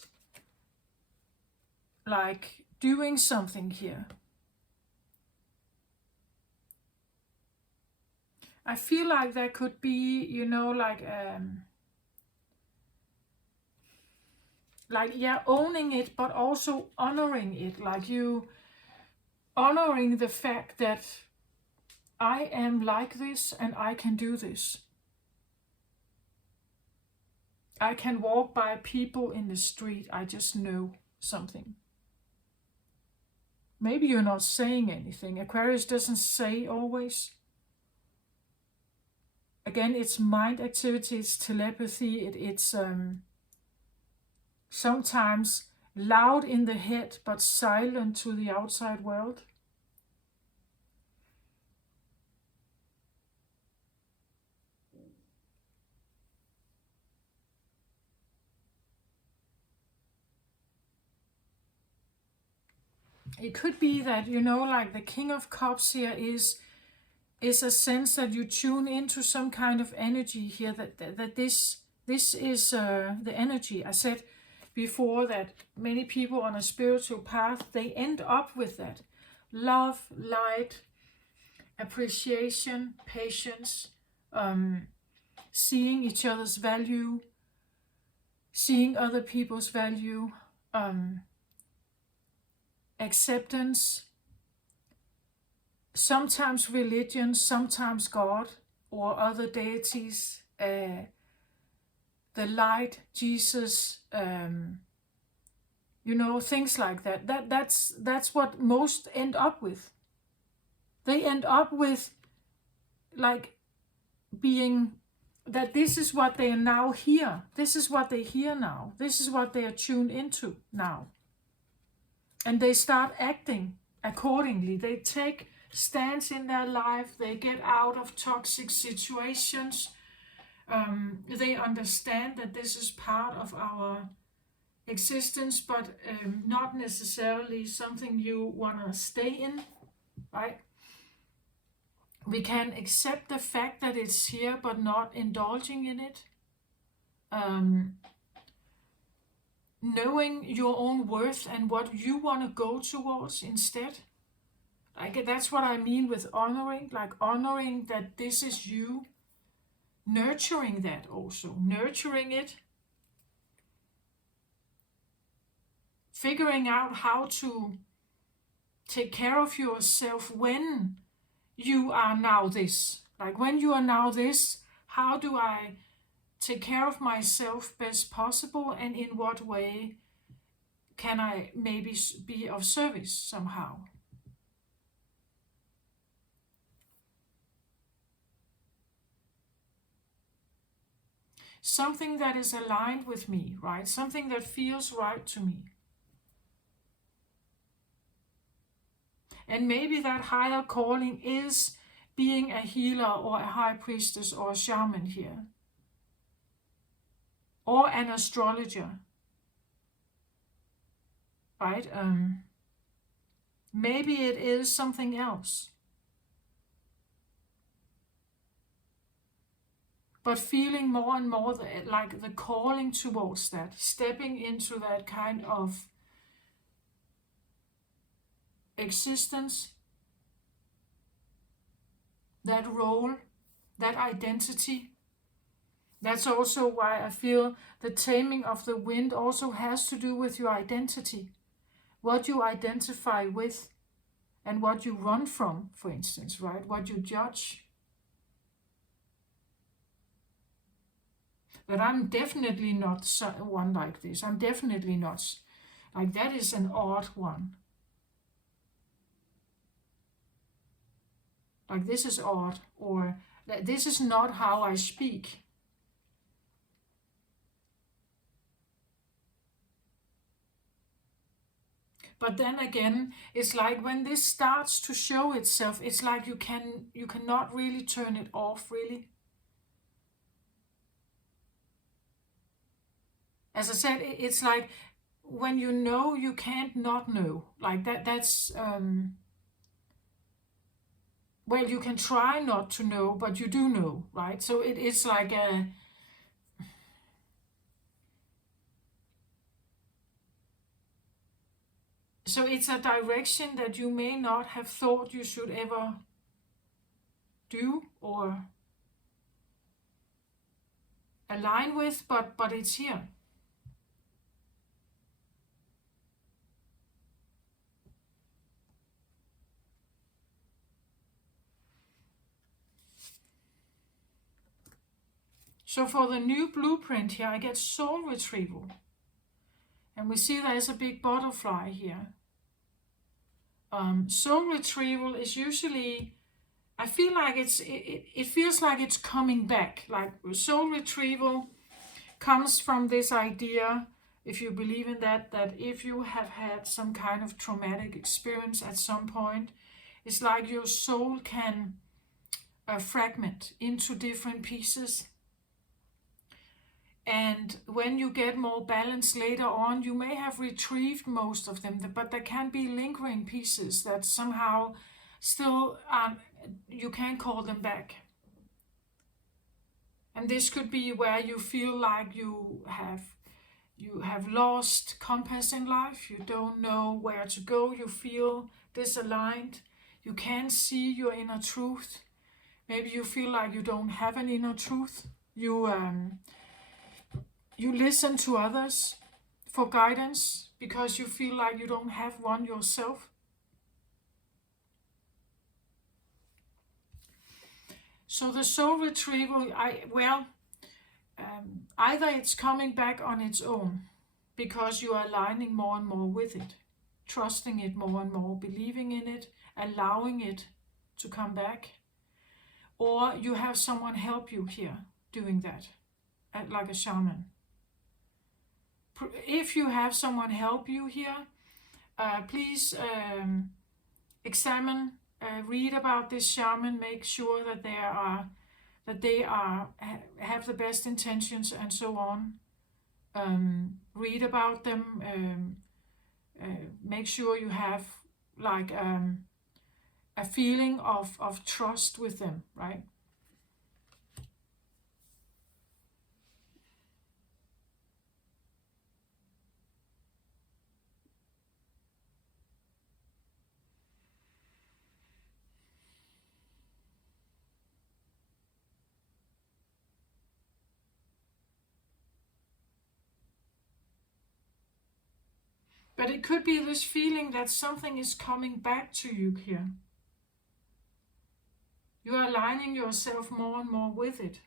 like doing something here. I feel like there could be, owning it, but also honoring it, like you honoring the fact that I am like this and I can do this. I can walk by people in the street, I just know something. Maybe you're not saying anything. Aquarius doesn't say always. Again, it's mind activity, it's telepathy, it's sometimes loud in the head but silent to the outside world. it could be that, you know, like the King of Cups here is a sense that you tune into some kind of energy here, that this is the energy. I said before that many people on a spiritual path, they end up with that. Love, light, appreciation, patience, seeing each other's value, seeing other people's value, acceptance, sometimes religion, sometimes God or other deities, the light, Jesus, you know, things like that. That's what most end up with. They end up with like being that this is what they now hear. This is what they hear now. This is what they are tuned into now. And they start acting accordingly. They take stands in their life. They get out of toxic situations. They understand that this is part of our existence, but not necessarily something you want to stay in, right? We can accept the fact that it's here, but not indulging in it. Knowing your own worth and what you want to go towards instead. Like, that's what I mean with honoring, like honoring that this is you, nurturing that also, nurturing it, figuring out how to take care of yourself when you are now this. Like, when you are now this, how do I take care of myself best possible, and in what way can I maybe be of service somehow? Something that is aligned with me, right? Something that feels right to me. And maybe that higher calling is being a healer or a high priestess or a shaman here. Or an astrologer. Right? Maybe it is something else. But feeling more and more like the calling towards that, stepping into that kind of existence, that role, that identity. That's also why I feel the taming of the wind also has to do with your identity. What you identify with and what you run from, for instance, right? What you judge. But I'm definitely not one like this. I'm definitely not. Like, that is an odd one. Like, this is odd, or this is not how I speak. But then again, it's like when this starts to show itself, it's like you cannot really turn it off, really. As I said, it's like when you know, you can't not know. Like that's well, you can try not to know, but you do know, right? So it's like so it's a direction that you may not have thought you should ever do or align with, but it's here. So for the new blueprint here, I get soul retrieval. And we see there's a big butterfly here. Soul retrieval is usually, I feel like it feels like it's coming back. Like, soul retrieval comes from this idea, if you believe in that if you have had some kind of traumatic experience at some point, it's like your soul can fragment into different pieces. And when you get more balance later on, you may have retrieved most of them, but there can be lingering pieces that somehow still you can't call them back. And this could be where you feel like you have lost compass in life. You don't know where to go. You feel disaligned. You can't see your inner truth. Maybe you feel like you don't have an inner truth. You listen to others for guidance because you feel like you don't have one yourself. So the soul retrieval, either it's coming back on its own because you are aligning more and more with it, trusting it more and more, believing in it, allowing it to come back, or you have someone help you here doing that, like a shaman. If you have someone help you here, please examine, read about this shaman, make sure that they have the best intentions and so on. Read about them. Make sure you have like a feeling of trust with them, right? But it could be this feeling that something is coming back to you here. You are aligning yourself more and more with it.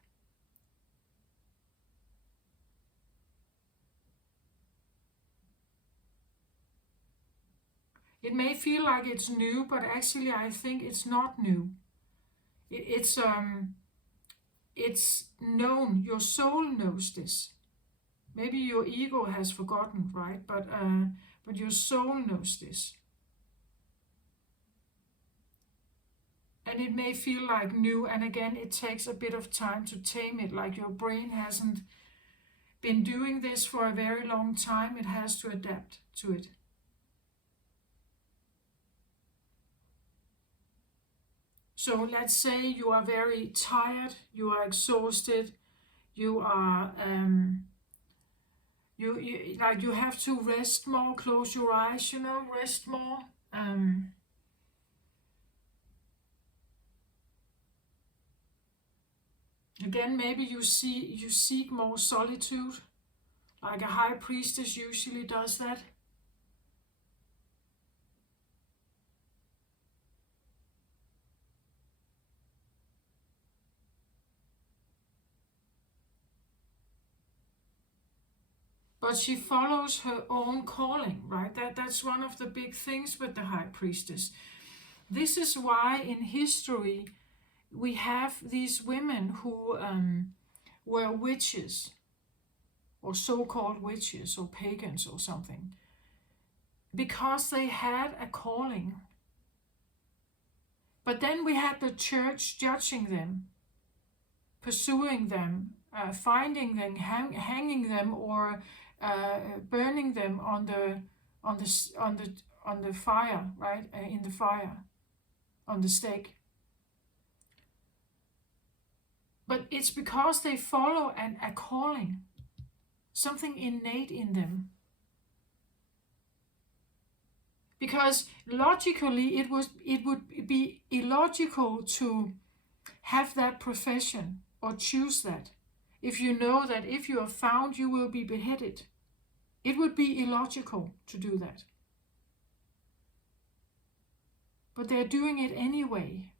It may feel like it's new, but actually I think it's not new. It's known. Your soul knows this. Maybe your ego has forgotten, right? But your soul knows this. And it may feel like new, and again, it takes a bit of time to tame it, like your brain hasn't been doing this for a very long time. It has to adapt to it. So let's say you are very tired, you are exhausted, you are you have to rest more, close your eyes, rest more. Again, maybe you seek more solitude, like a high priestess usually does that. But she follows her own calling, right? That's one of the big things with the high priestess. This is why in history we have these women who were witches, or so-called witches, or pagans, or something, because they had a calling. But then we had the church judging them, pursuing them, finding them, hanging them, or burning them on the fire, right? In the fire, on the stake. But it's because they follow a calling, something innate in them. Because logically, it would be illogical to have that profession or choose that if you know that if you are found, you will be beheaded. It would be illogical to do that. But they're doing it anyway.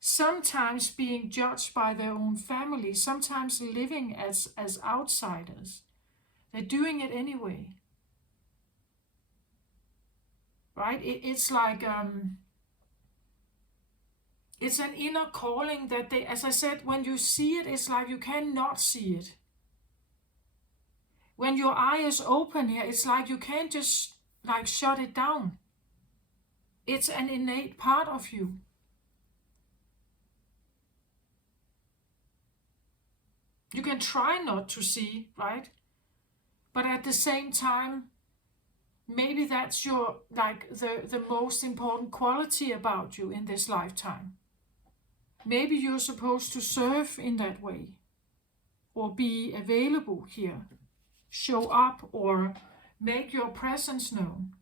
Sometimes being judged by their own family, sometimes living as outsiders. They're doing it anyway. Right? It's like it's an inner calling that they, as I said, when you see it, it's like you cannot see it. When your eye is open here, it's like you can't just like shut it down. It's an innate part of you. You can try not to see, right? But at the same time, maybe that's your, like, the most important quality about you in this lifetime. Maybe you're supposed to serve in that way, or be available here, show up, or make your presence known.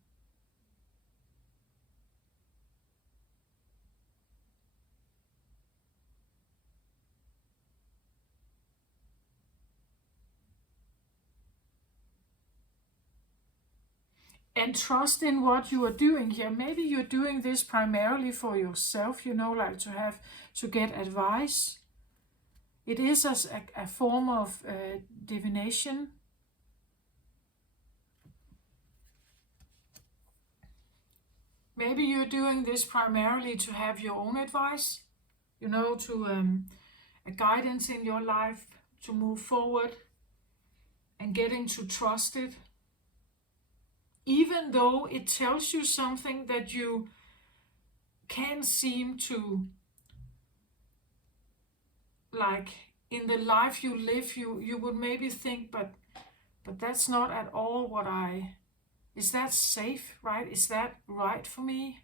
And trust in what you are doing here. Maybe you're doing this primarily for yourself, like to get advice. It is as a form of divination. Maybe you're doing this primarily to have your own advice, to a guidance in your life to move forward and getting to trust it. Even though it tells you something that you can seem to, like, in the life you live, you would maybe think, but that's not at all is that safe, right? Is that right for me?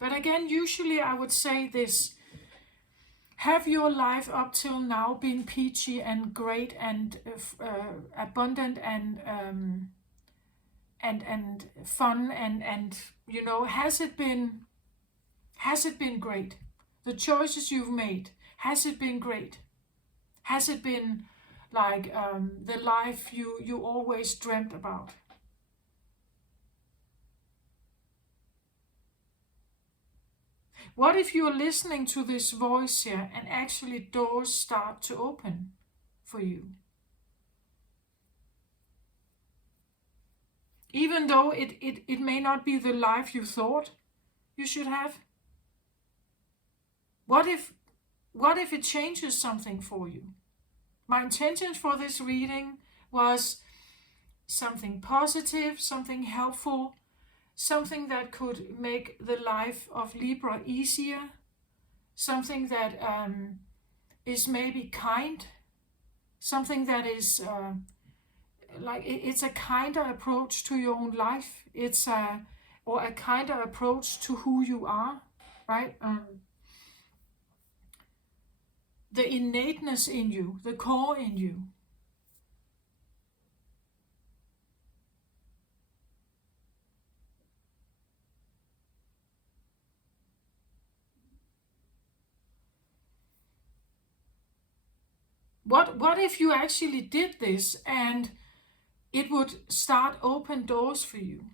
But again, usually I would say this: have your life up till now been peachy and great and abundant and fun and has it been great? The choices you've made, has it been great? Has it been like the life you always dreamt about? What if you're listening to this voice here and actually doors start to open for you? Even though it may not be the life you thought you should have. What if it changes something for you? My intention for this reading was something positive, something helpful, something that could make the life of Libra easier, something that is maybe kind, something that is it's a kinder approach to your own life. It's or a kinder approach to who you are, right? The innateness in you, the core in you. What if you actually did this and it would start open doors for you?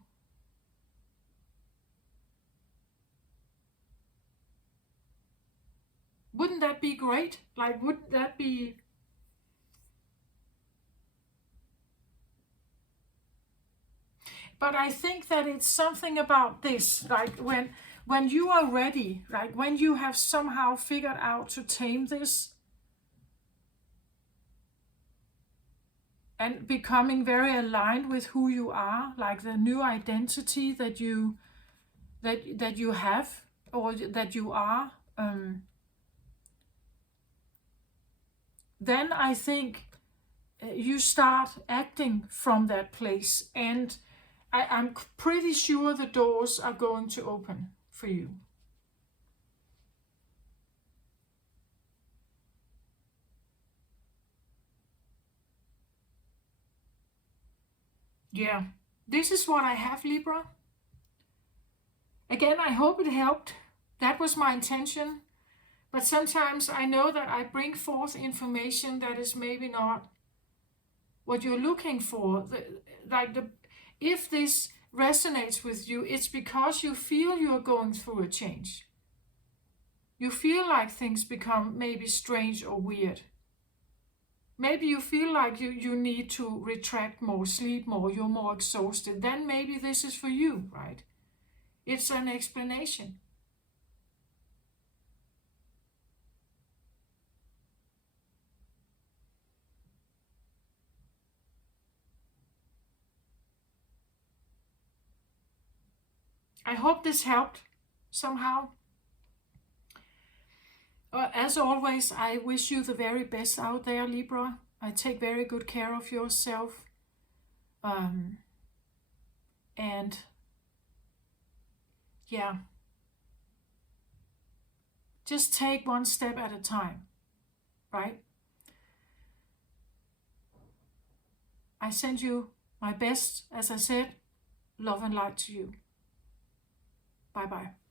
Wouldn't that be great? Like, wouldn't that be... But I think that it's something about this, like when you are ready, like when you have somehow figured out to tame this and becoming very aligned with who you are, like the new identity that you have, or that you are, then I think you start acting from that place, and I'm pretty sure the doors are going to open for you. Yeah, this is what I have, Libra. Again, I hope it helped. That was my intention. But sometimes I know that I bring forth information that is maybe not what you're looking for. If this resonates with you, it's because you feel you're going through a change. You feel like things become maybe strange or weird. Maybe you feel like you need to retract more, sleep more, you're more exhausted. Then maybe this is for you, right? It's an explanation. I hope this helped somehow. As always, I wish you the very best out there, Libra. I take very good care of yourself. Um, and yeah, just take one step at a time, right? I send you my best, as I said, love and light to you. Bye bye.